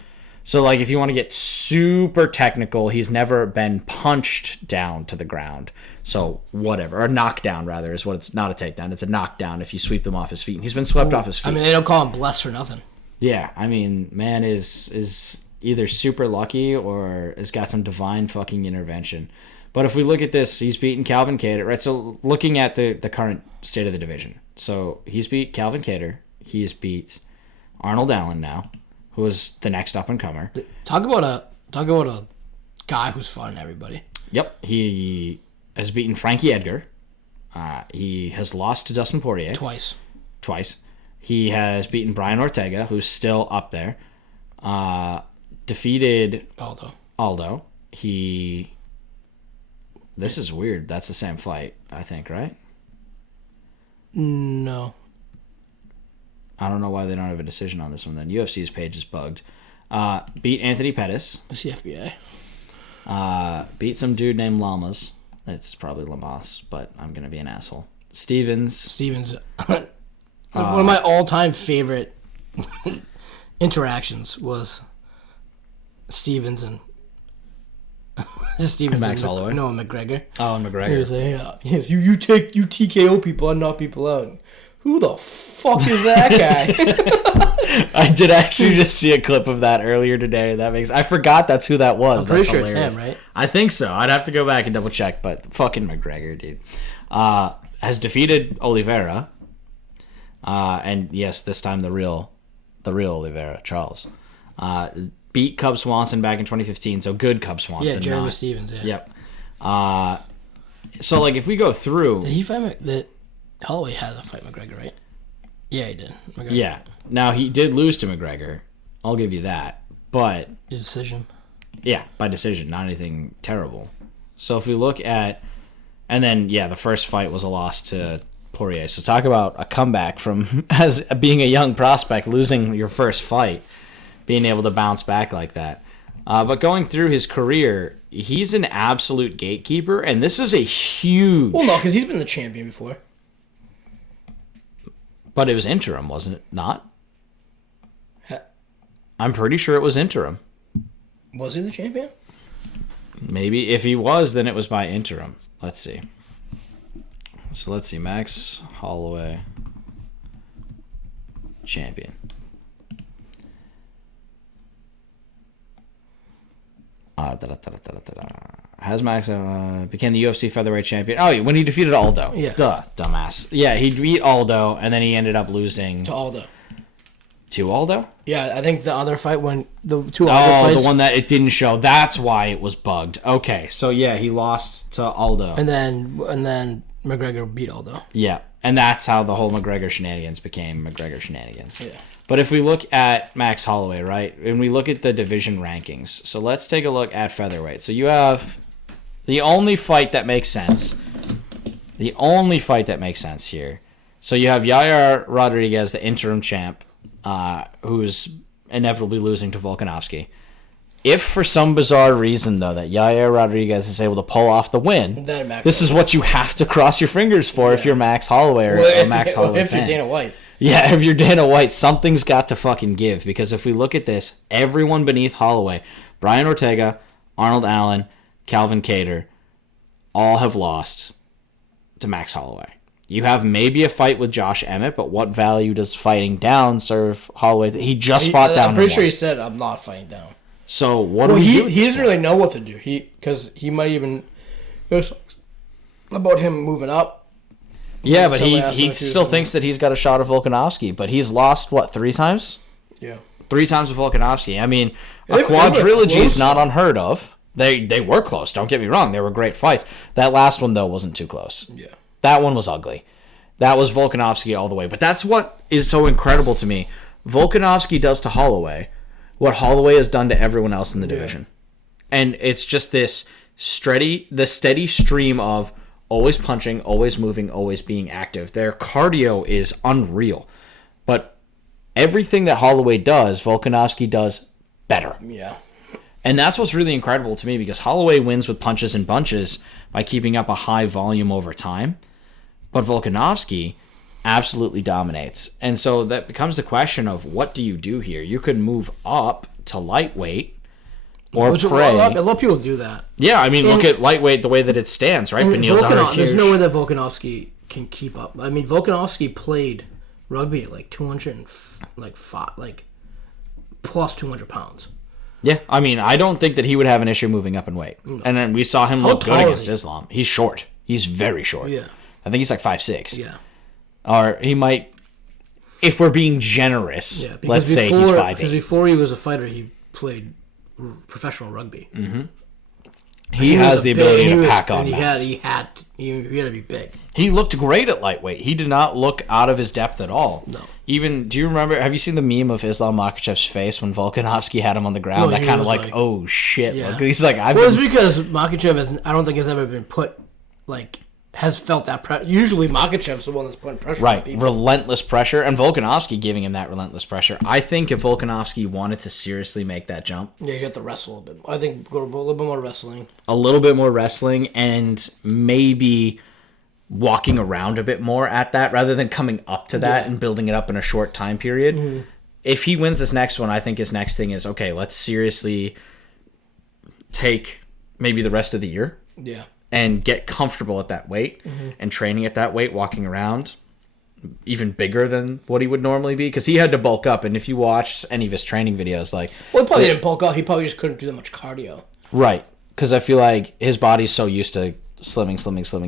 So like if you want to get super technical, he's never been punched down to the ground. So whatever, or knockdown rather is what it's not a takedown. It's a knockdown if you sweep them off his feet. And he's been swept off his feet. I mean, they don't call him blessed for nothing. Yeah, I mean, man is either super lucky or has got some divine fucking intervention. But if we look at this, he's beaten Calvin Kattar, right? So looking at the current state of the division. So he's beat Calvin Kattar. He's beat Arnold Allen now, who is the next up-and-comer. Talk about a guy who's fighting everybody. Yep, he has beaten Frankie Edgar. He has lost to Dustin Poirier. Twice. He has beaten Brian Ortega, who's still up there. Defeated Aldo. This is weird. That's the same fight, I think, right? No. I don't know why they don't have a decision on this one then. UFC's page is bugged. Beat Anthony Pettis. It's the FBI. Beat some dude named Lamas. It's probably Lamas, but I'm going to be an asshole. Stevens. One of my all-time favorite interactions was Stevens and Max Holloway. No, McGregor. Oh, and McGregor. He was like, yes, you TKO people, I knock people out. Who the fuck is that guy? I did actually just see a clip of that earlier today. I forgot that's who that was. I'm pretty that's sure hilarious. it's him, right? I think so. I'd have to go back and double check, but fucking McGregor, dude. Has defeated Oliveira. And yes, this time the real Oliveira, Charles. Beat Cub Swanson back in 2015, so good Cub Swanson. Yeah, Jeremy Stevens, yeah. Yep. So, like, if we go through... Did he fight Holloway had to fight McGregor, right? Yeah, he did. McGregor. Yeah. Now, he did lose to McGregor. I'll give you that. But... His decision. Yeah, by decision, not anything terrible. So if we look at, and then the first fight was a loss to Poirier. So talk about a comeback from as being a young prospect, losing your first fight, being able to bounce back like that. But going through his career, he's an absolute gatekeeper, and this is a huge. Well, no, because he's been the champion before. But it was interim, wasn't it? Not. I'm pretty sure it was interim. Was he the champion? Maybe. If he was, then it was by interim. Let's see. So let's see. Max Holloway, champion. Has Max became the UFC Featherweight champion? Oh, when he defeated Aldo. Yeah. Duh, dumbass. Yeah, he beat Aldo, and then he ended up losing To Aldo. to Aldo? Yeah, I think the other fight when the two other fights. The one that it didn't show. That's why it was bugged. Okay, so he lost to Aldo. And then McGregor beat Aldo. Yeah, and that's how the whole McGregor shenanigans became McGregor shenanigans. Yeah. But if we look at Max Holloway, right, and we look at the division rankings, so let's take a look at featherweight. So you have the only fight that makes sense. The only fight that makes sense here. So you have Yair Rodriguez, the interim champ, who's inevitably losing to Volkanovski. If for some bizarre reason, though, that Yair Rodriguez is able to pull off the win, this is what you have to cross your fingers for if you're Max Holloway or a Max Holloway if fan. you're Dana White. Yeah, if you're Dana White, something's got to fucking give. Because if we look at this, everyone beneath Holloway, Brian Ortega, Arnold Allen, Calvin Kattar, all have lost to Max Holloway. You have maybe a fight with Josh Emmett, but what value does fighting down serve Holloway? He just fought down. I'm pretty sure he said, "I'm not fighting down." So what do we do? He doesn't really know what to do. Because he might even there's about him moving up. Yeah, but he still thinks that he's got a shot at Volkanovski, but he's lost, 3 times? Yeah. 3 times with Volkanovski. I mean, a quadrilogy is not unheard of. They were close, don't get me wrong. They were great fights. That last one, though, wasn't too close. Yeah. That one was ugly. That was Volkanovski all the way. But that's what is so incredible to me. Volkanovski does to Holloway what Holloway has done to everyone else in the division. And it's just this steady stream of always punching, always moving, always being active. Their cardio is unreal. But everything that Holloway does, Volkanovski does better. Yeah. And that's what's really incredible to me, because Holloway wins with punches and bunches by keeping up a high volume over time. But Volkanovski absolutely dominates. And so that becomes the question of, what do you do here? You could move up to lightweight or pray. A lot of people do that. Yeah, I mean, look at lightweight, the way that it stands, right? There's no way that Volkanovski can keep up. I mean, Volkanovski played rugby at like 205, plus 200 pounds. Yeah, I mean, I don't think that he would have an issue moving up in weight. No. And then we saw him look good against Islam. He's short. He's very short. Yeah. I think he's like 5'6". Yeah. Or he might, if we're being generous, let's say he's 5'8". Because before he was a fighter, he played professional rugby. Mm-hmm. He has the ability to pack on mass. He had to be big. He looked great at lightweight. He did not look out of his depth at all. No. Even, do you remember, have you seen the meme of Islam Makhachev's face when Volkanovski had him on the ground? No, that kind of like, oh shit. Yeah. He's like, it's because Makhachev, I don't think has ever been put, has felt that pressure. Usually Makhachev's the one that's putting pressure on people. Relentless pressure, and Volkanovski giving him that relentless pressure. I think if Volkanovski wanted to seriously make that jump, you have to wrestle a bit. I think go a little bit more wrestling. A little bit more wrestling, and maybe walking around a bit more at that, rather than coming up to that and building it up in a short time period. Mm-hmm. If he wins this next one, I think his next thing is, okay, let's seriously take maybe the rest of the year. Yeah. And get comfortable at that weight and training at that weight, walking around even bigger than what he would normally be, because he had to bulk up. And if you watched any of his training videos, he probably didn't bulk up. He probably just couldn't do that much cardio. Right, because I feel like his body's so used to slimming,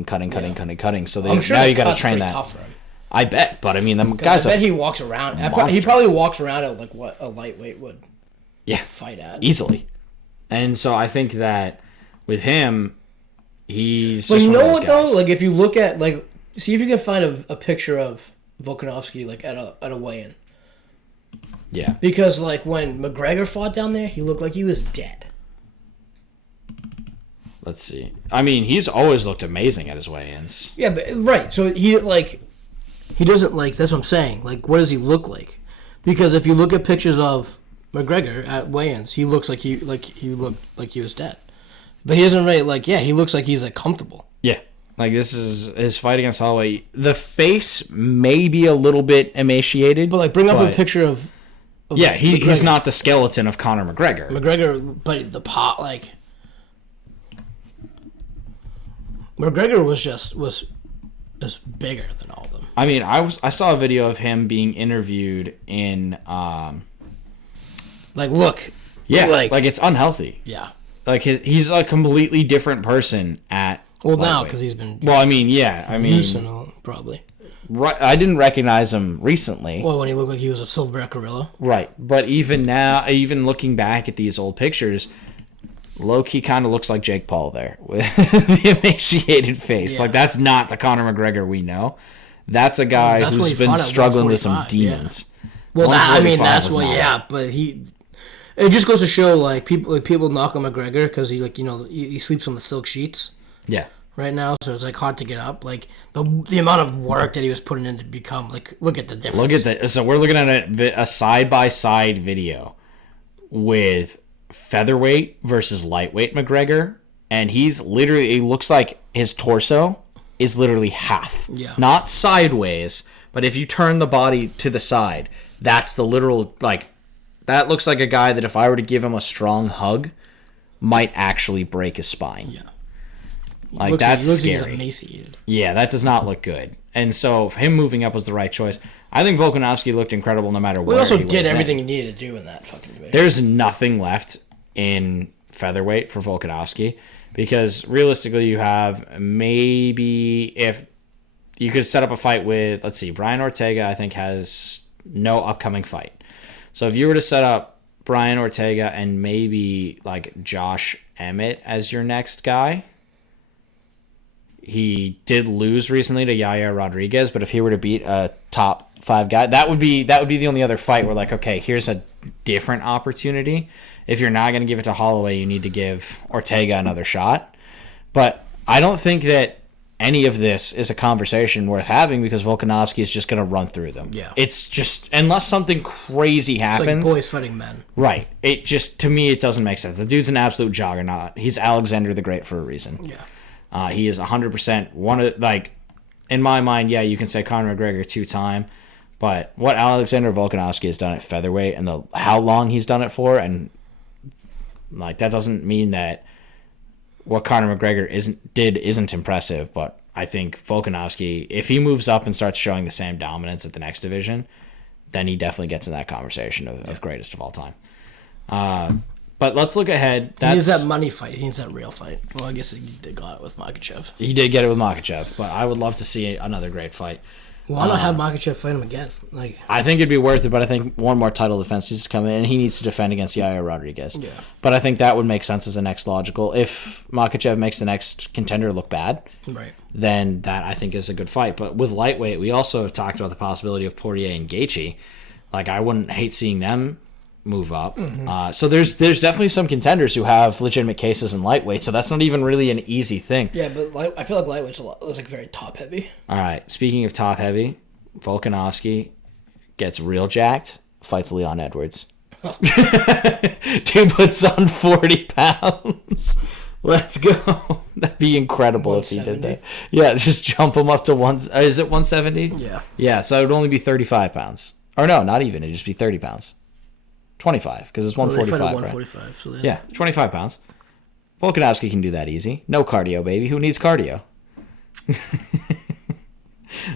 cutting. So now you got to train that. Tough for him. I bet, but I mean, them guys. I bet he walks around. He probably walks around at what a lightweight would. Yeah, fight at easily. And so I think that with him. He's. But you know what though? If you look at see if you can find a picture of Volkanovski at a weigh-in. Yeah. Because when McGregor fought down there, he looked like he was dead. Let's see. I mean, he's always looked amazing at his weigh-ins. Yeah, but right. So he doesn't that's what I'm saying. Like, what does he look like? Because if you look at pictures of McGregor at weigh-ins, he looks like he looked like he was dead. But he doesn't really he looks like he's comfortable. Yeah. Like, this is his fight against Holloway. The face may be a little bit emaciated. But bring up a picture of he's not the skeleton of Conor McGregor. But the pot McGregor was bigger than all of them. I mean, I saw a video of him being interviewed in look. Yeah, it's unhealthy. Yeah. Like he's a completely different person at now because he's been probably. Right, I didn't recognize him recently. Well, when he looked like he was a silverback gorilla. Right, but even now, even looking back at these old pictures, low-key kind of looks like Jake Paul there with the emaciated face. Yeah. Like, that's not the Conor McGregor we know. That's a guy who's been struggling with some demons. Yeah. Well, that's why. But it just goes to show people knock on McGregor because he sleeps on the silk sheets. Yeah. Right now, so it's hard to get up. The amount of work that he was putting in to become look at the difference. Look at that. So we're looking at a side-by-side video with featherweight versus lightweight McGregor, and it looks like his torso is literally half. Yeah. Not sideways, but if you turn the body to the side, that's the literal, that looks like a guy that if I were to give him a strong hug, might actually break his spine. Yeah. That's scary. He's emaciated. Yeah, that does not look good. And so him moving up was the right choice. I think Volkanovski looked incredible no matter what. He also did everything he needed to do in that fucking division. There's nothing left in featherweight for Volkanovski because realistically you have maybe if you could set up a fight with, let's see, Brian Ortega I think has no upcoming fight. So if you were to set up Brian Ortega and maybe Josh Emmett as your next guy. He did lose recently to Yair Rodriguez, but if he were to beat a top 5 guy, that would be the only other fight where okay, here's a different opportunity. If you're not going to give it to Holloway, you need to give Ortega another shot. But I don't think that any of this is a conversation worth having because Volkanovski is just going to run through them. Yeah. It's just, unless something crazy happens. It's like boys fighting men. Right. It just, to me, it doesn't make sense. The dude's an absolute juggernaut. He's Alexander the Great for a reason. Yeah. He is 100% one of, in my mind, yeah, you can say Conor McGregor 2-time, but what Alexander Volkanovski has done at featherweight and how long he's done it for, and that doesn't mean that what Conor McGregor isn't impressive, but I think Volkanovski, if he moves up and starts showing the same dominance at the next division, then he definitely gets in that conversation of greatest of all time. But let's look ahead. He needs that money fight. He needs that real fight. Well, I guess he got it with Makhachev. He did get it with Makhachev, but I would love to see another great fight. Why not have Makhachev fight him again? I think it'd be worth it, but I think one more title defense needs to come in, and he needs to defend against Yair Rodriguez. Yeah. But I think that would make sense as a next logical. If Makhachev makes the next contender look bad, right, then that I think is a good fight. But with lightweight, we also have talked about the possibility of Poirier and Gaethje. I wouldn't hate seeing them move up. Mm-hmm. So there's definitely some contenders who have legitimate cases in lightweight, so that's not even really an easy thing. Yeah, but I feel like lightweight's very top heavy. All right, speaking of top heavy, Volkanovski gets real jacked, fights Leon Edwards. Dude puts on 40 pounds. Let's go. That'd be incredible if he did that. Yeah, just jump him up to is it 170? Yeah. Yeah, so it would only be 35 pounds. Or no, not even. It'd just be 30 pounts. 25, because it's 145, right? 145, so yeah, 25 pounds. Volkanovski can do that easy. No cardio, baby. Who needs cardio?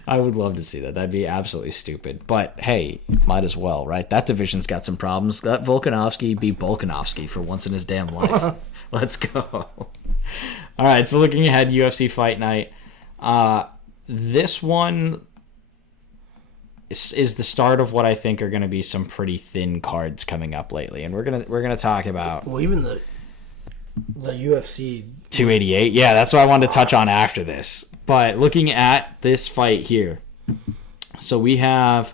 I would love to see that. That'd be absolutely stupid. But, hey, might as well, right? That division's got some problems. Let Volkanovski be Volkanovski for once in his damn life. Let's go. All right, so looking ahead, UFC Fight Night. This one is the start of what I think are going to be some pretty thin cards coming up lately, and we're gonna talk about. Well, even the UFC 288. Yeah, that's what I wanted to touch on after this. But looking at this fight here, so we have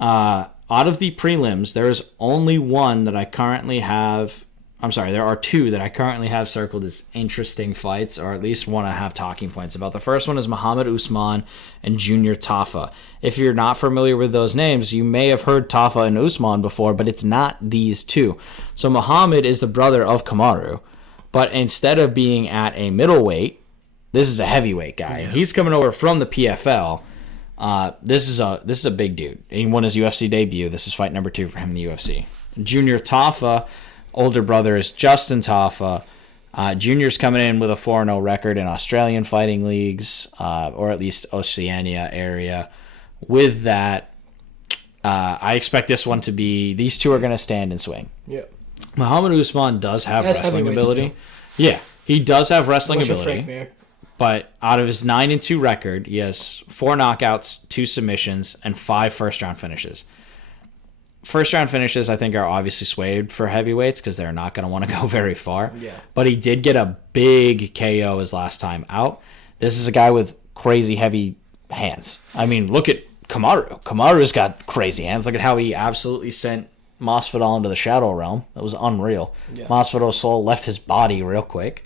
out of the prelims, there is only one that I currently have I'm sorry, there are two that I currently have circled as interesting fights, or at least want to have talking points about. The first one is Muhammad Usman and Junior Tafa. If you're not familiar with those names, you may have heard Tafa and Usman before, but it's not these two. So Muhammad is the brother of Kamaru, but instead of being at a middleweight, this is a heavyweight guy. Yeah. He's coming over from the PFL. This is a big dude. He won his UFC debut. This is fight number 2 for him in the UFC. Junior Tafa, older brother is Justin Tafa. Junior's coming in with a 4-0 record in Australian fighting leagues, or at least Oceania area. With that, I expect this one to be, these two are going to stand and swing. Yeah. Muhammad Usman does have wrestling ability. Yeah, he does have wrestling ability. But out of his 9-2 record, he has 4 knockouts, 2 submissions, and 5 first-round finishes. First-round finishes, I think, are obviously swayed for heavyweights because they're not going to want to go very far. Yeah. But he did get a big KO his last time out. This is a guy with crazy heavy hands. I mean, look at Kamaru. Kamaru's got crazy hands. Look at how he absolutely sent Masvidal into the shadow realm. That was unreal. Yeah. Masvidal's soul left his body real quick.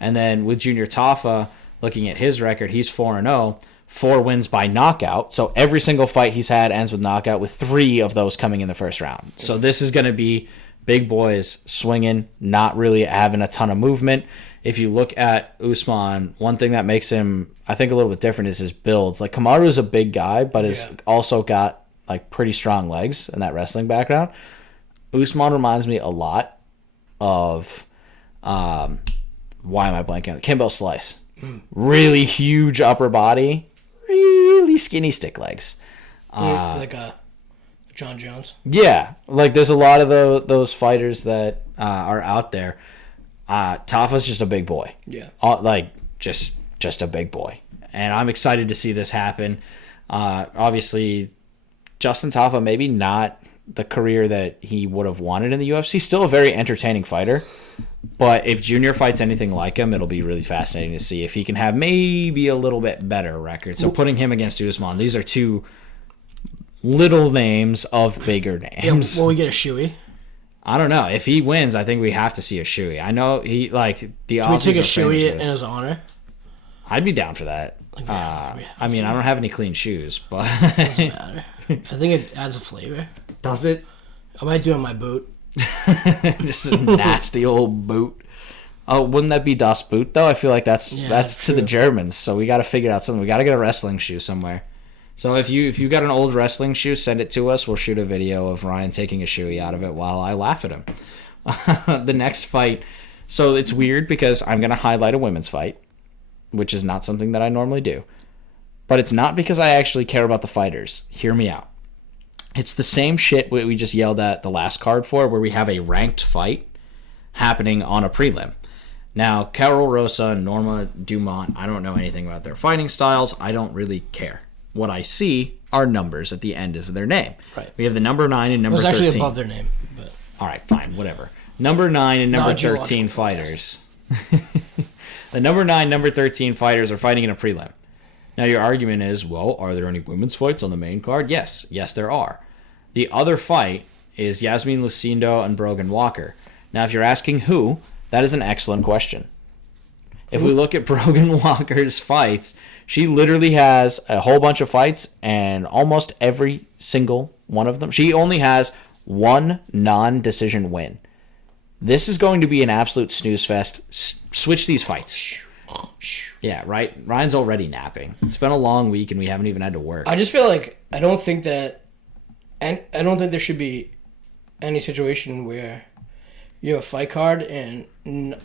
And then with Junior Tafa, looking at his record, he's 4-0, 4 wins by knockout. So every single fight he's had ends with knockout, with 3 of those coming in the first round. So this is going to be big boys swinging, not really having a ton of movement. If you look at Usman, one thing that makes him, I think, a little bit different is his builds. Like, Kamaru's a big guy, but has also got like pretty strong legs and that wrestling background. Usman reminds me a lot of why am I blanking on Kimbo Slice? Really huge upper body, really skinny stick legs. Like a John Jones? Yeah. Like, there's a lot of those fighters that are out there. Tafa's just a big boy. Yeah. Just a big boy. And I'm excited to see this happen. Obviously, Justin Tafa, maybe not the career that he would have wanted in the UFC. Still a very entertaining fighter. But if Junior fights anything like him, it'll be really fascinating to see if he can have maybe a little bit better record. So putting him against Usman, these are two little names of bigger names. Yeah, will we get a shoey? I don't know. If he wins, I think we have to see a shoey. I know he, like, the Aussies. Can we take a shoey in his honor? I'd be down for that. I mean, I don't have any clean shoes, but doesn't matter. I think it adds a flavor. Does it? I might do it on my boot. Just a nasty old boot. Oh, wouldn't that be Das Boot though? I feel like that's to the Germans. So we got to figure out something. We got to get a wrestling shoe somewhere. So if you got an old wrestling shoe, send it to us. We'll shoot a video of Ryan taking a shoey out of it while I laugh at him. The next fight. So it's weird because I'm gonna highlight a women's fight, which is not something that I normally do. But it's not because I actually care about the fighters. Hear me out. It's the same shit we just yelled at the last card for, where we have a ranked fight happening on a prelim. Now, Carol Rosa and Norma Dumont, I don't know anything about their fighting styles. I don't really care. What I see are numbers at the end of their name. Right. We have the number 9 and number 13. It was actually above their name. But... All right, fine, whatever. Number 9 and number 13 fighters. The number 9, number 13 fighters are fighting in a prelim. Now, your argument is, well, are there any women's fights on the main card? Yes, there are. The other fight is Yasmin Lucindo and Brogan Walker. Now, if you're asking who, that is an excellent question. If we look at Brogan Walker's fights, she literally has a whole bunch of fights, and almost every single one of them, she only has one non-decision win. This is going to be an absolute snooze fest. Switch these fights. Yeah, right. Ryan's already napping. It's been a long week, and we haven't even had to work. I just feel like I don't think there should be any situation where you have a fight card and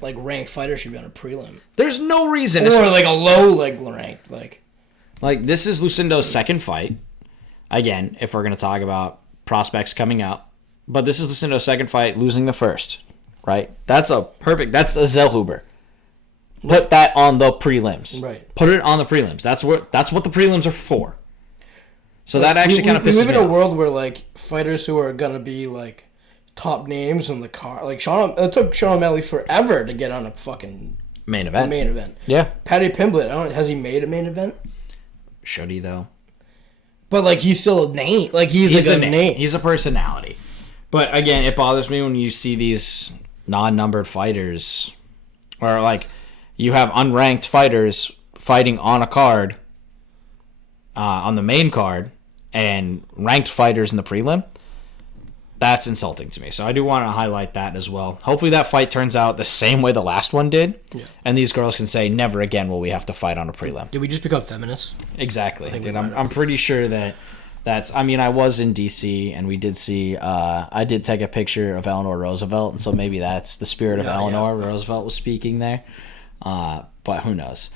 like ranked fighters should be on a prelim. There's no reason. Or like a low ranked like this is Lucindo's second fight. Again, if we're gonna talk about prospects coming up, but this is Lucindo's second fight, losing the first. Right. That's a Zellhuber. Put that on the prelims. Right. Put it on the prelims. That's what the prelims are for. So that actually kind of pisses me off. We live in a world where like fighters who are gonna be like top names on the card, like it took Sean O'Malley forever to get on a fucking main event. Yeah. Paddy Pimblett, has he made a main event? Should he though? But like he's still a name. Like he's like a name. He's a personality. But again, it bothers me when you see these non-numbered fighters, or like you have unranked fighters fighting on a card, on the main card, and ranked fighters in the prelim, that's insulting to me. So I do want to highlight that as well. Hopefully that fight turns out the same way the last one did, and these girls can say, never again will we have to fight on a prelim. Did we just become feminists? Exactly. And I'm pretty sure that's... I mean, I was in D.C., and we did see... I did take a picture of Eleanor Roosevelt, and so maybe that's the spirit of Eleanor. Roosevelt was speaking there. But who knows?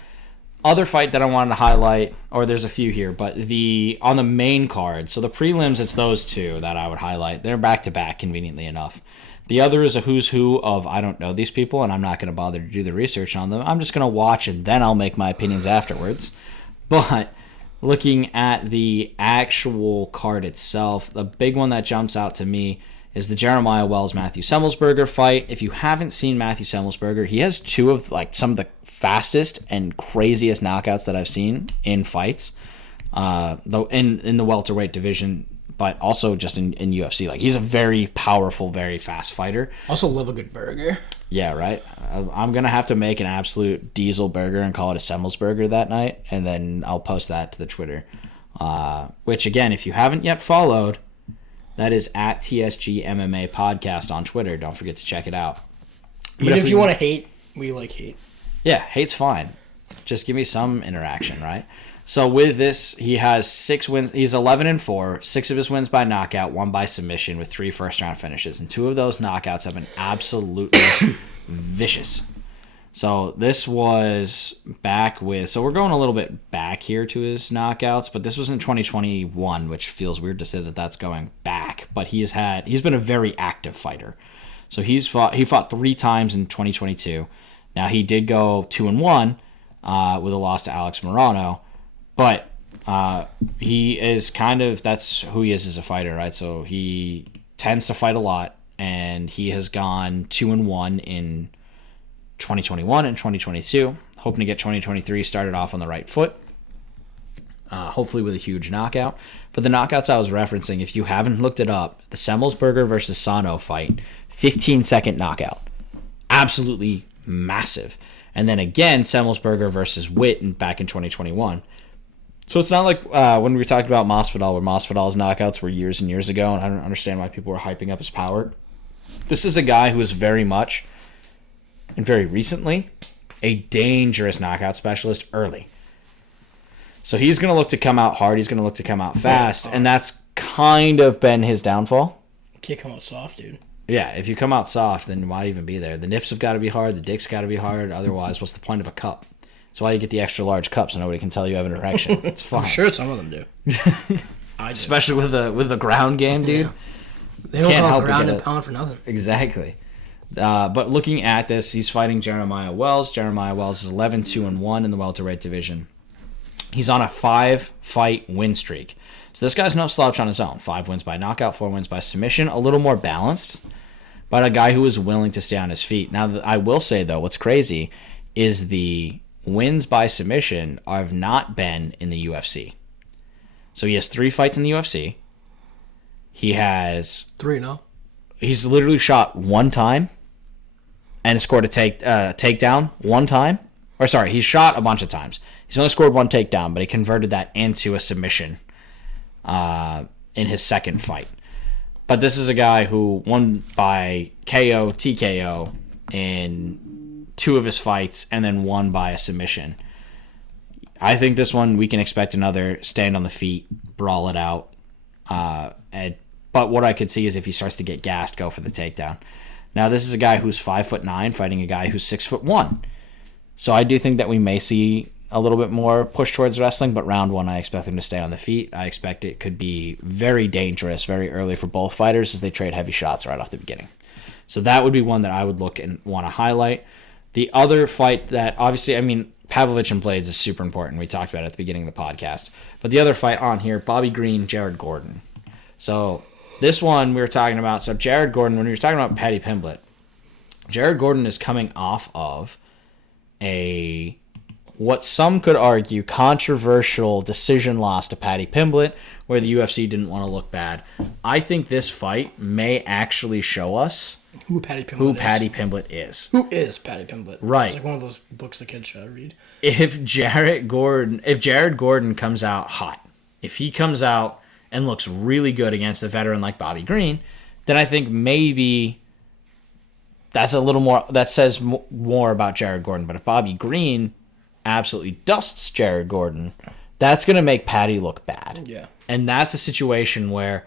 Other fight that I wanted to highlight, or there's a few here, but on the main card, so the prelims, it's those two that I would highlight. They're back-to-back, conveniently enough. The other is a who's who of I don't know these people, and I'm not going to bother to do the research on them. I'm just going to watch, and then I'll make my opinions afterwards. But looking at the actual card itself, the big one that jumps out to me is the Jeremiah Wells-Matthew Semmelsberger fight. If you haven't seen Matthew Semmelsberger, he has two of some of the fastest and craziest knockouts that I've seen in fights, though in the welterweight division, but also just in UFC. Like, he's a very powerful, very fast fighter. Also love a good burger. Yeah, right. I'm gonna have to make an absolute diesel burger and call it a Semmelsberger that night, and then I'll post that to the Twitter. Which again, if you haven't yet followed, that is at TSG MMA Podcast on Twitter. Don't forget to check it out. Even if you want to hate, we like hate. Yeah, hate's fine. Just give me some interaction, right? So with this, he has 6 wins. He's 11-4. 6 of his wins by knockout, 1 by submission, with 3 first-round finishes, and 2 of those knockouts have been absolutely vicious. So this was back with... So we're going a little bit back here to his knockouts, but this was in 2021, which feels weird to say that that's going back. But he's been a very active fighter. So he fought 3 times in 2022. Now, he did go 2-1 with a loss to Alex Morano, but he is that's who he is as a fighter, right? So he tends to fight a lot, and he has gone 2-1 in 2021 and 2022, hoping to get 2023 started off on the right foot, hopefully with a huge knockout. But the knockouts I was referencing, if you haven't looked it up, the Semmelsberger versus Sano fight, 15-second knockout. Absolutely massive. And then again, Semmelsberger versus Witt back in 2021. So it's not like when we were talking about Masvidal, where Masvidal's knockouts were years and years ago, and I don't understand why people were hyping up his power. This is a guy who is very much, and very recently, a dangerous knockout specialist early. So he's going to look to come out hard. He's going to look to come out fast, and that's kind of been his downfall. Can't come out soft, dude. Yeah, if you come out soft, then why even be there? The nips have got to be hard. The dick's got to be hard. Otherwise, what's the point of a cup? That's why you get the extra large cup, so nobody can tell you have an erection. It's fine. I'm sure some of them do. Especially with the ground game, dude. Yeah. They don't call ground and pound for nothing. Exactly. But looking at this, he's fighting Jeremiah Wells. Jeremiah Wells is 11-2-1 in the welterweight division. He's on a 5-fight win streak. So this guy's no slouch on his own. 5 wins by knockout, 4 wins by submission. A little more balanced, but a guy who is willing to stay on his feet. Now, I will say, though, what's crazy is the wins by submission have not been in the UFC. So he has 3 fights in the UFC. He has... 3, no? He's literally shot 1 time and scored a takedown 1 time. Or sorry, he's shot a bunch of times. He's only scored 1 takedown, but he converted that into a submission in his second fight. But this is a guy who won by KO, TKO in 2 of his fights, and then won by a submission. I think this one we can expect another stand on the feet, brawl it out. But what I could see is if he starts to get gassed, go for the takedown. Now, this is a guy who's 5'9", fighting a guy who's 6'1". So I do think that we may see a little bit more push towards wrestling, but round 1, I expect him to stay on the feet. I expect it could be very dangerous very early for both fighters as they trade heavy shots right off the beginning. So that would be one that I would look and want to highlight. The other fight that, obviously, I mean, Pavlovich and Blaydes is super important. We talked about it at the beginning of the podcast. But the other fight on here, Bobby Green, Jared Gordon. So this one we were talking about. So Jared Gordon, when we were talking about Paddy Pimblett, Jared Gordon is coming off of what some could argue controversial decision loss to Paddy Pimblett, where the UFC didn't want to look bad. I think this fight may actually show us Who Patty Pimblett who is. Patty Pimblett is. Who is Patty Pimblett? Right. It's like one of those books the kids should read. If Jared Gordon comes out hot, if he comes out and looks really good against a veteran like Bobby Green, then I think maybe that's a little more, that says more about Jared Gordon. But if Bobby Green absolutely dusts Jared Gordon, that's going to make Patty look bad. Yeah. And that's a situation where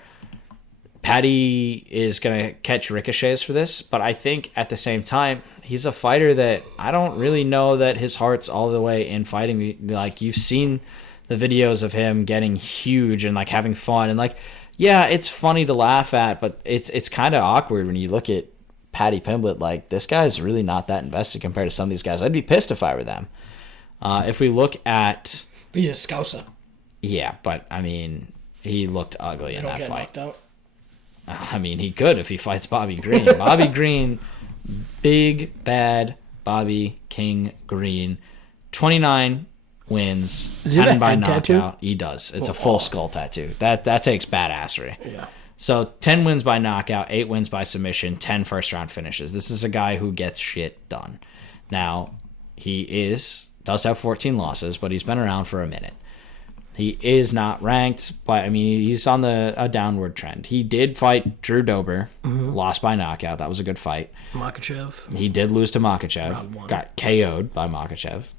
Patty is going to catch ricochets for this, but I think at the same time, he's a fighter that I don't really know that his heart's all the way in fighting. Like, you've seen the videos of him getting huge and, like, having fun. And, like, yeah, it's funny to laugh at, but it's kind of awkward when you look at Patty Pimblett. Like, this guy's really not that invested compared to some of these guys. I'd be pissed if I were them. If we look at... But he's a scouser. Yeah, but, I mean, he looked ugly in that fight. Knocked out. I mean, he could if he fights Bobby Green. Bobby Green, big, bad Bobby King Green. 29 wins, Does he have 10 a by head knockout. tattoo? He does. It's a full skull tattoo. That takes badassery. Yeah. So 10 wins by knockout, 8 wins by submission, 10 first-round finishes. This is a guy who gets shit done. Now, he does have 14 losses, but he's been around for a minute. He is not ranked, but I mean, he's on a downward trend. He did fight Drew Dober, lost by knockout. That was a good fight. Makachev. He did lose to Makachev, Round 1. got KO'd by Makachev.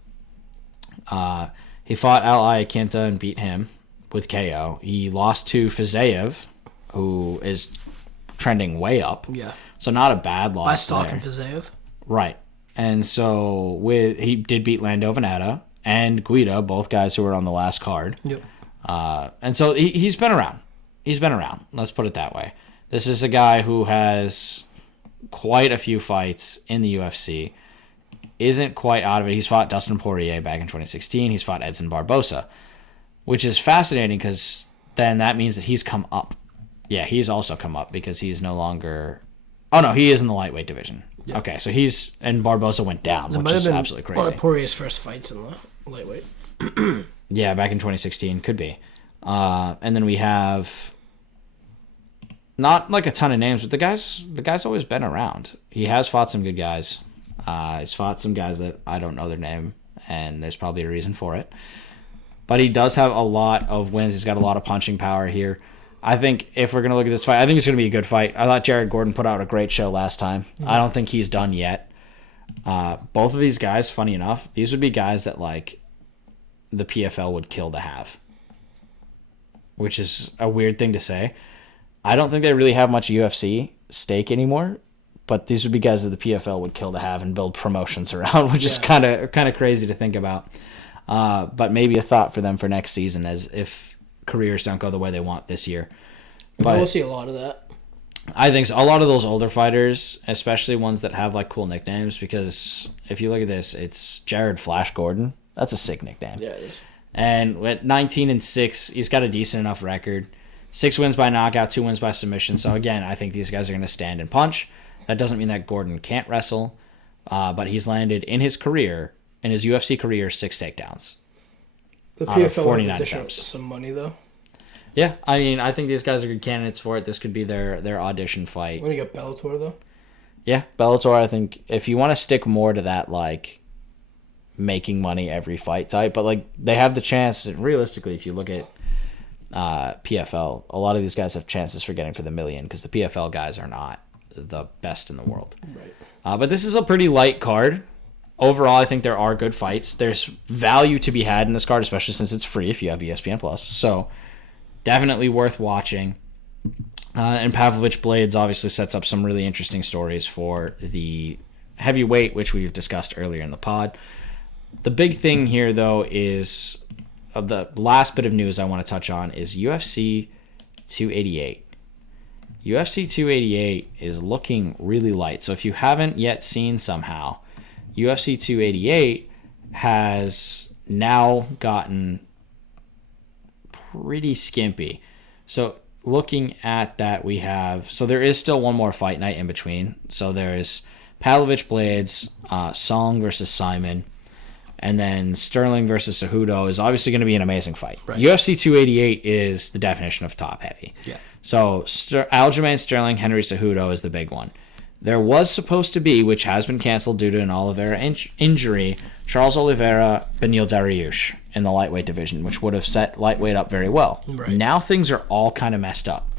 He fought Al Iaquinta and beat him with KO. He lost to Fiziev, who is trending way up. Yeah. So not a bad loss By Stock there. and Fiziev. Right. And so he did beat Lando Veneta and Guida, both guys who were on the last card. Yep. And so he's been around. He's been around. Let's put it that way. This is a guy who has quite a few fights in the UFC. Isn't quite out of it. He's fought Dustin Poirier back in 2016. He's fought Edson Barbosa, which is fascinating because then that means that he's come up. Yeah, he's also come up because he's no longer... Oh, no, he is in the lightweight division. Yeah. Okay, so and Barbosa went down, which is absolutely crazy. One of Poirier's first fights in the lightweight. Yeah, back in 2016, could be. And then we have not like a ton of names, but the guy's always been around. He has fought some good guys. He's fought some guys that I don't know their name, and there's probably a reason for it. But he does have a lot of wins. He's got a lot of punching power here. I think if we're going to look at this fight, I think it's going to be a good fight. I thought Jared Gordon put out a great show last time. Mm-hmm. I don't think he's done yet. Both of these guys, funny enough, these would be guys that like the PFL would kill to have, which is a weird thing to say. I don't think they really have much UFC stake anymore, but these would be guys that the PFL would kill to have and build promotions around, which is kind of crazy to think about. But maybe a thought for them for next season, as if careers don't go the way they want this year. But we'll see a lot of that. I think so. A lot of those older fighters, especially ones that have like cool nicknames, because if you look at this, it's Jared Flash Gordon. That's a sick nickname. Yeah, it is. And at 19-6, he's got a decent enough record. 6 wins by knockout, 2 wins by submission. So again, I think these guys are going to stand and punch. That doesn't mean that Gordon can't wrestle, but he's landed in his UFC career, 6 takedowns. The out of PFL 49 dish out attempts. some money though. Yeah, I mean, I think these guys are good candidates for it. This could be their audition fight. When you got Bellator though. Yeah, Bellator. I think if you want to stick more to that, like making money every fight type, but like they have the chance. Realistically, if you look at PFL, a lot of these guys have chances for getting for the million because the PFL guys are not the best in the world. Right. But this is a pretty light card. Overall, I think there are good fights. There's value to be had in this card, especially since it's free if you have ESPN Plus. So definitely worth watching. And Pavlovich Blaydes obviously sets up some really interesting stories for the heavyweight, which we've discussed earlier in the pod. The big thing here, though, is the last bit of news I want to touch on is UFC 288. UFC 288 is looking really light. So if you haven't yet seen somehow, UFC 288 has now gotten pretty skimpy. So looking at that, so there is still one more fight night in between. So there's Pavlovich Blaydes, Song versus Simon, and then Sterling versus Cejudo is obviously going to be an amazing fight. Right. UFC 288 is the definition of top heavy. Yeah. So Aljamain Sterling, Henry Cejudo is the big one. There was supposed to be, which has been canceled due to an Oliveira injury, Charles Oliveira, Beneil Dariush in the lightweight division, which would have set lightweight up very well. Right. Now things are all kind of messed up.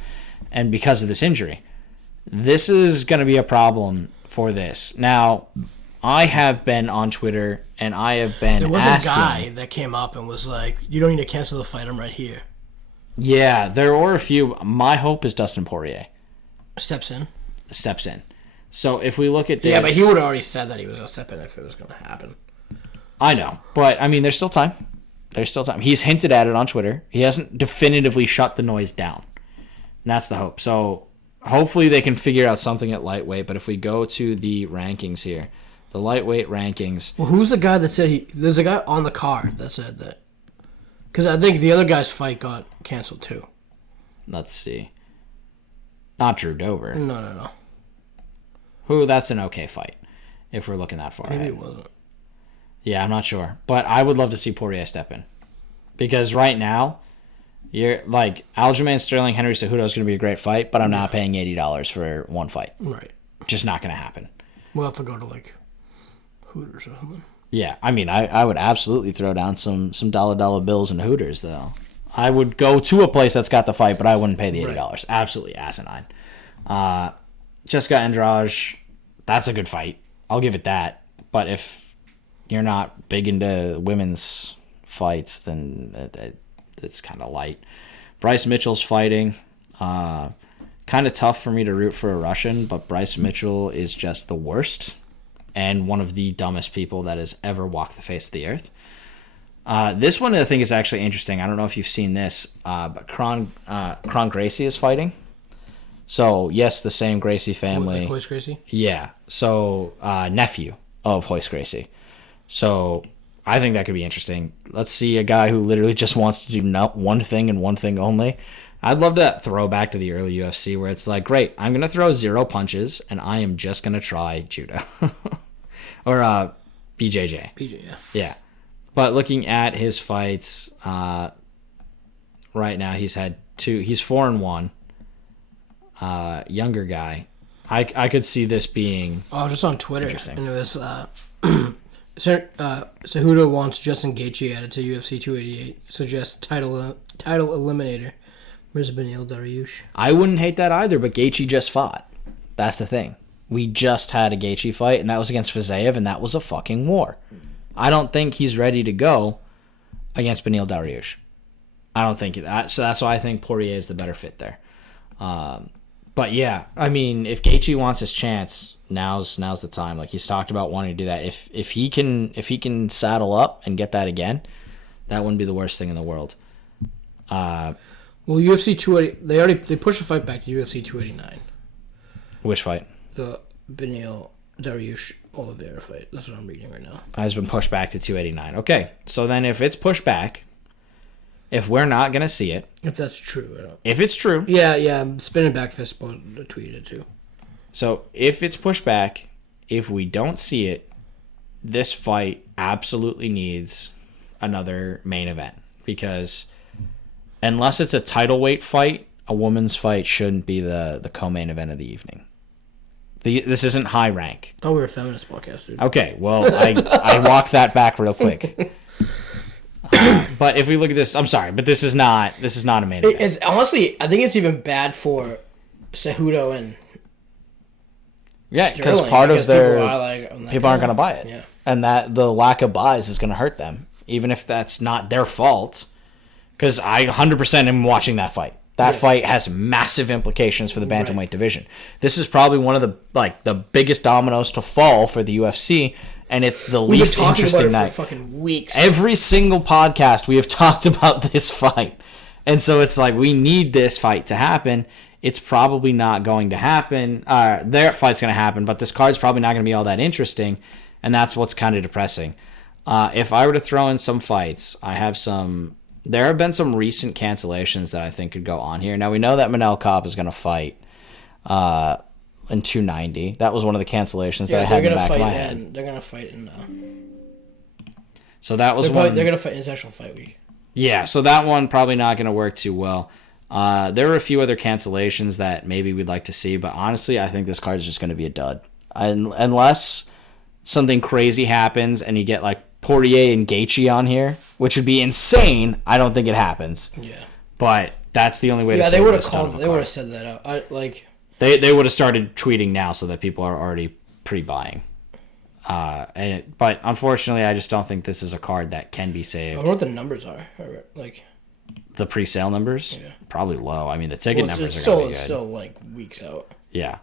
And because of this injury, this is going to be a problem for this. Now, I have been on Twitter, and I have been There was asking, a guy that came up and was like, you don't need to cancel the fight, I'm right here. Yeah, there were a few. My hope is Dustin Poirier Steps in. steps in. So if we look at this... Yeah, but he would have already said that he was going to step in if it was going to happen. I know, but, I mean, there's still time. There's still time. He's hinted at it on Twitter. He hasn't definitively shut the noise down. And that's the hope. So hopefully they can figure out something at lightweight, but if we go to the rankings here, the lightweight rankings... Well, who's the guy that said There's a guy on the card that said that. Because I think the other guy's fight got canceled, too. Let's see. Not Drew Dober. No. Who? That's an okay fight, if we're looking that far Maybe ahead. it wasn't. Yeah, I'm not sure. But I would love to see Poirier step in. Because right now, you're like, Aljamain Sterling, Henry Cejudo is going to be a great fight, but I'm not paying $80 for one fight. Right. Just not going to happen. We'll have to go to, like, Hooters or something. Yeah, I mean, I would absolutely throw down some dollar bills and Hooters, though. I would go to a place that's got the fight, but I wouldn't pay the $80. Right. Absolutely asinine. Jessica Andrade, that's a good fight. I'll give it that. But if you're not big into women's fights, then it's kind of light. Bryce Mitchell's fighting. Kind of tough for me to root for a Russian, but Bryce Mitchell is just the worst and one of the dumbest people that has ever walked the face of the earth. This one I think is actually interesting. I don't know if you've seen this, but Kron Gracie is fighting. So, yes, the same Gracie family. Like Royce Gracie? Yeah. So, nephew of Royce Gracie. So, I think that could be interesting. Let's see a guy who literally just wants to do one thing and one thing only. I'd love to throw back to the early UFC where it's like, great, I'm going to throw 0 punches, and I am just going to try judo. Or BJJ. PJ, yeah. Yeah. But looking at his fights, right now he's had 2. He's 4-1. Younger guy. I could see this being... Oh, just on Twitter. Interesting. And it was... Cejudo wants Justin Gaethje added to UFC 288. Suggests title eliminator. Where's Beneil Dariush? I wouldn't hate that either, but Gaethje just fought. That's the thing. We just had a Gaethje fight, and that was against Fiziev, and that was a fucking war. I don't think he's ready to go against Beneil Dariush. I don't think that. So that's why I think Poirier is the better fit there. But yeah, I mean, if Gaethje wants his chance, now's the time. Like he's talked about wanting to do that. If he can saddle up and get that again, that wouldn't be the worst thing in the world. Well, UFC 280, they pushed the fight back to UFC 289. Which fight? The Beneil Dariush Oliveira fight. That's what I'm reading right now. Has been pushed back to 289. Okay, so then if it's pushed back, if we're not going to see it... If that's true. I don't... If it's true... Yeah, Spinning Back Fist tweeted it too. So if it's pushed back, if we don't see it, this fight absolutely needs another main event. Because unless it's a title weight fight, a woman's fight shouldn't be the co-main event of the evening. This isn't high rank. I thought we were a feminist podcast, dude. Okay, well, I walked that back real quick. But if we look at this, I'm sorry, but this is not a main event. It's honestly, I think it's even bad for Cejudo and because Sterling, part of their people aren't going to buy it, yeah. And that the lack of buys is going to hurt them, even if that's not their fault. Because I 100% am watching that fight. That fight has massive implications for the bantamweight division. This is probably one of the biggest dominoes to fall for the UFC, and it's the least interesting night. For fucking weeks. Every single podcast we have talked about this fight, and so it's like we need this fight to happen. It's probably not going to happen. Their fight's going to happen, but this card's probably not going to be all that interesting, and that's what's kind of depressing. If I were to throw in some fights, I have some. There have been some recent cancellations that I think could go on here. Now, we know that Manel Kape is going to fight in 290. That was one of the cancellations that I had in the back of my head. They're going to fight in... So that was They're going to fight International Fight Week. Yeah, so that one probably not going to work too well. There were a few other cancellations that maybe we'd like to see, but honestly, I think this card is just going to be a dud. Unless something crazy happens and you get like Poirier and Gaethje on here, which would be insane. I don't think it happens. Yeah. But that's the only way to Yeah, say they would have called. They would have said that out. They would have started tweeting now so that people are already pre-buying. But unfortunately, I just don't think this is a card that can be saved. I wonder what the numbers are. The pre-sale numbers? Yeah. Probably low. I mean, the ticket numbers are going to be good. It's still like weeks out. Yeah.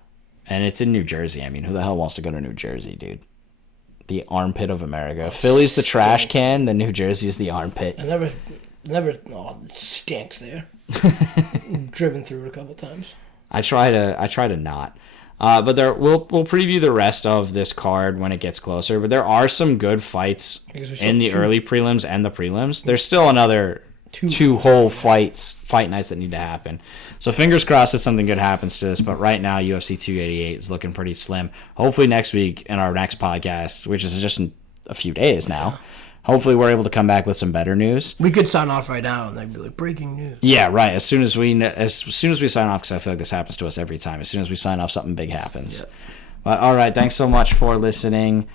And it's in New Jersey. I mean, who the hell wants to go to New Jersey, dude? The armpit of America. Philly's the trash can, then New Jersey's the armpit. It stinks there. Driven through it a couple times. I try to not. But we'll preview the rest of this card when it gets closer. But there are some good fights in the early prelims and the prelims. There's still another two whole fight nights that need to happen. So fingers crossed that something good happens to this. But right now, UFC 288 is looking pretty slim. Hopefully next week in our next podcast, which is just in a few days now, hopefully we're able to come back with some better news. We could sign off right now and they'd be like, breaking news. Yeah, right. As soon as we sign off, because I feel like this happens to us every time. As soon as we sign off, something big happens. Yeah. But all right, thanks so much for listening.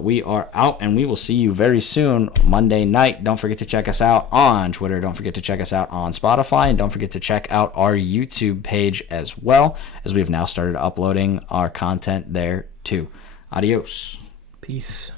We are out, and we will see you very soon, Monday night. Don't forget to check us out on Twitter. Don't forget to check us out on Spotify. And don't forget to check out our YouTube page as well, as we have now started uploading our content there, too. Adios. Peace.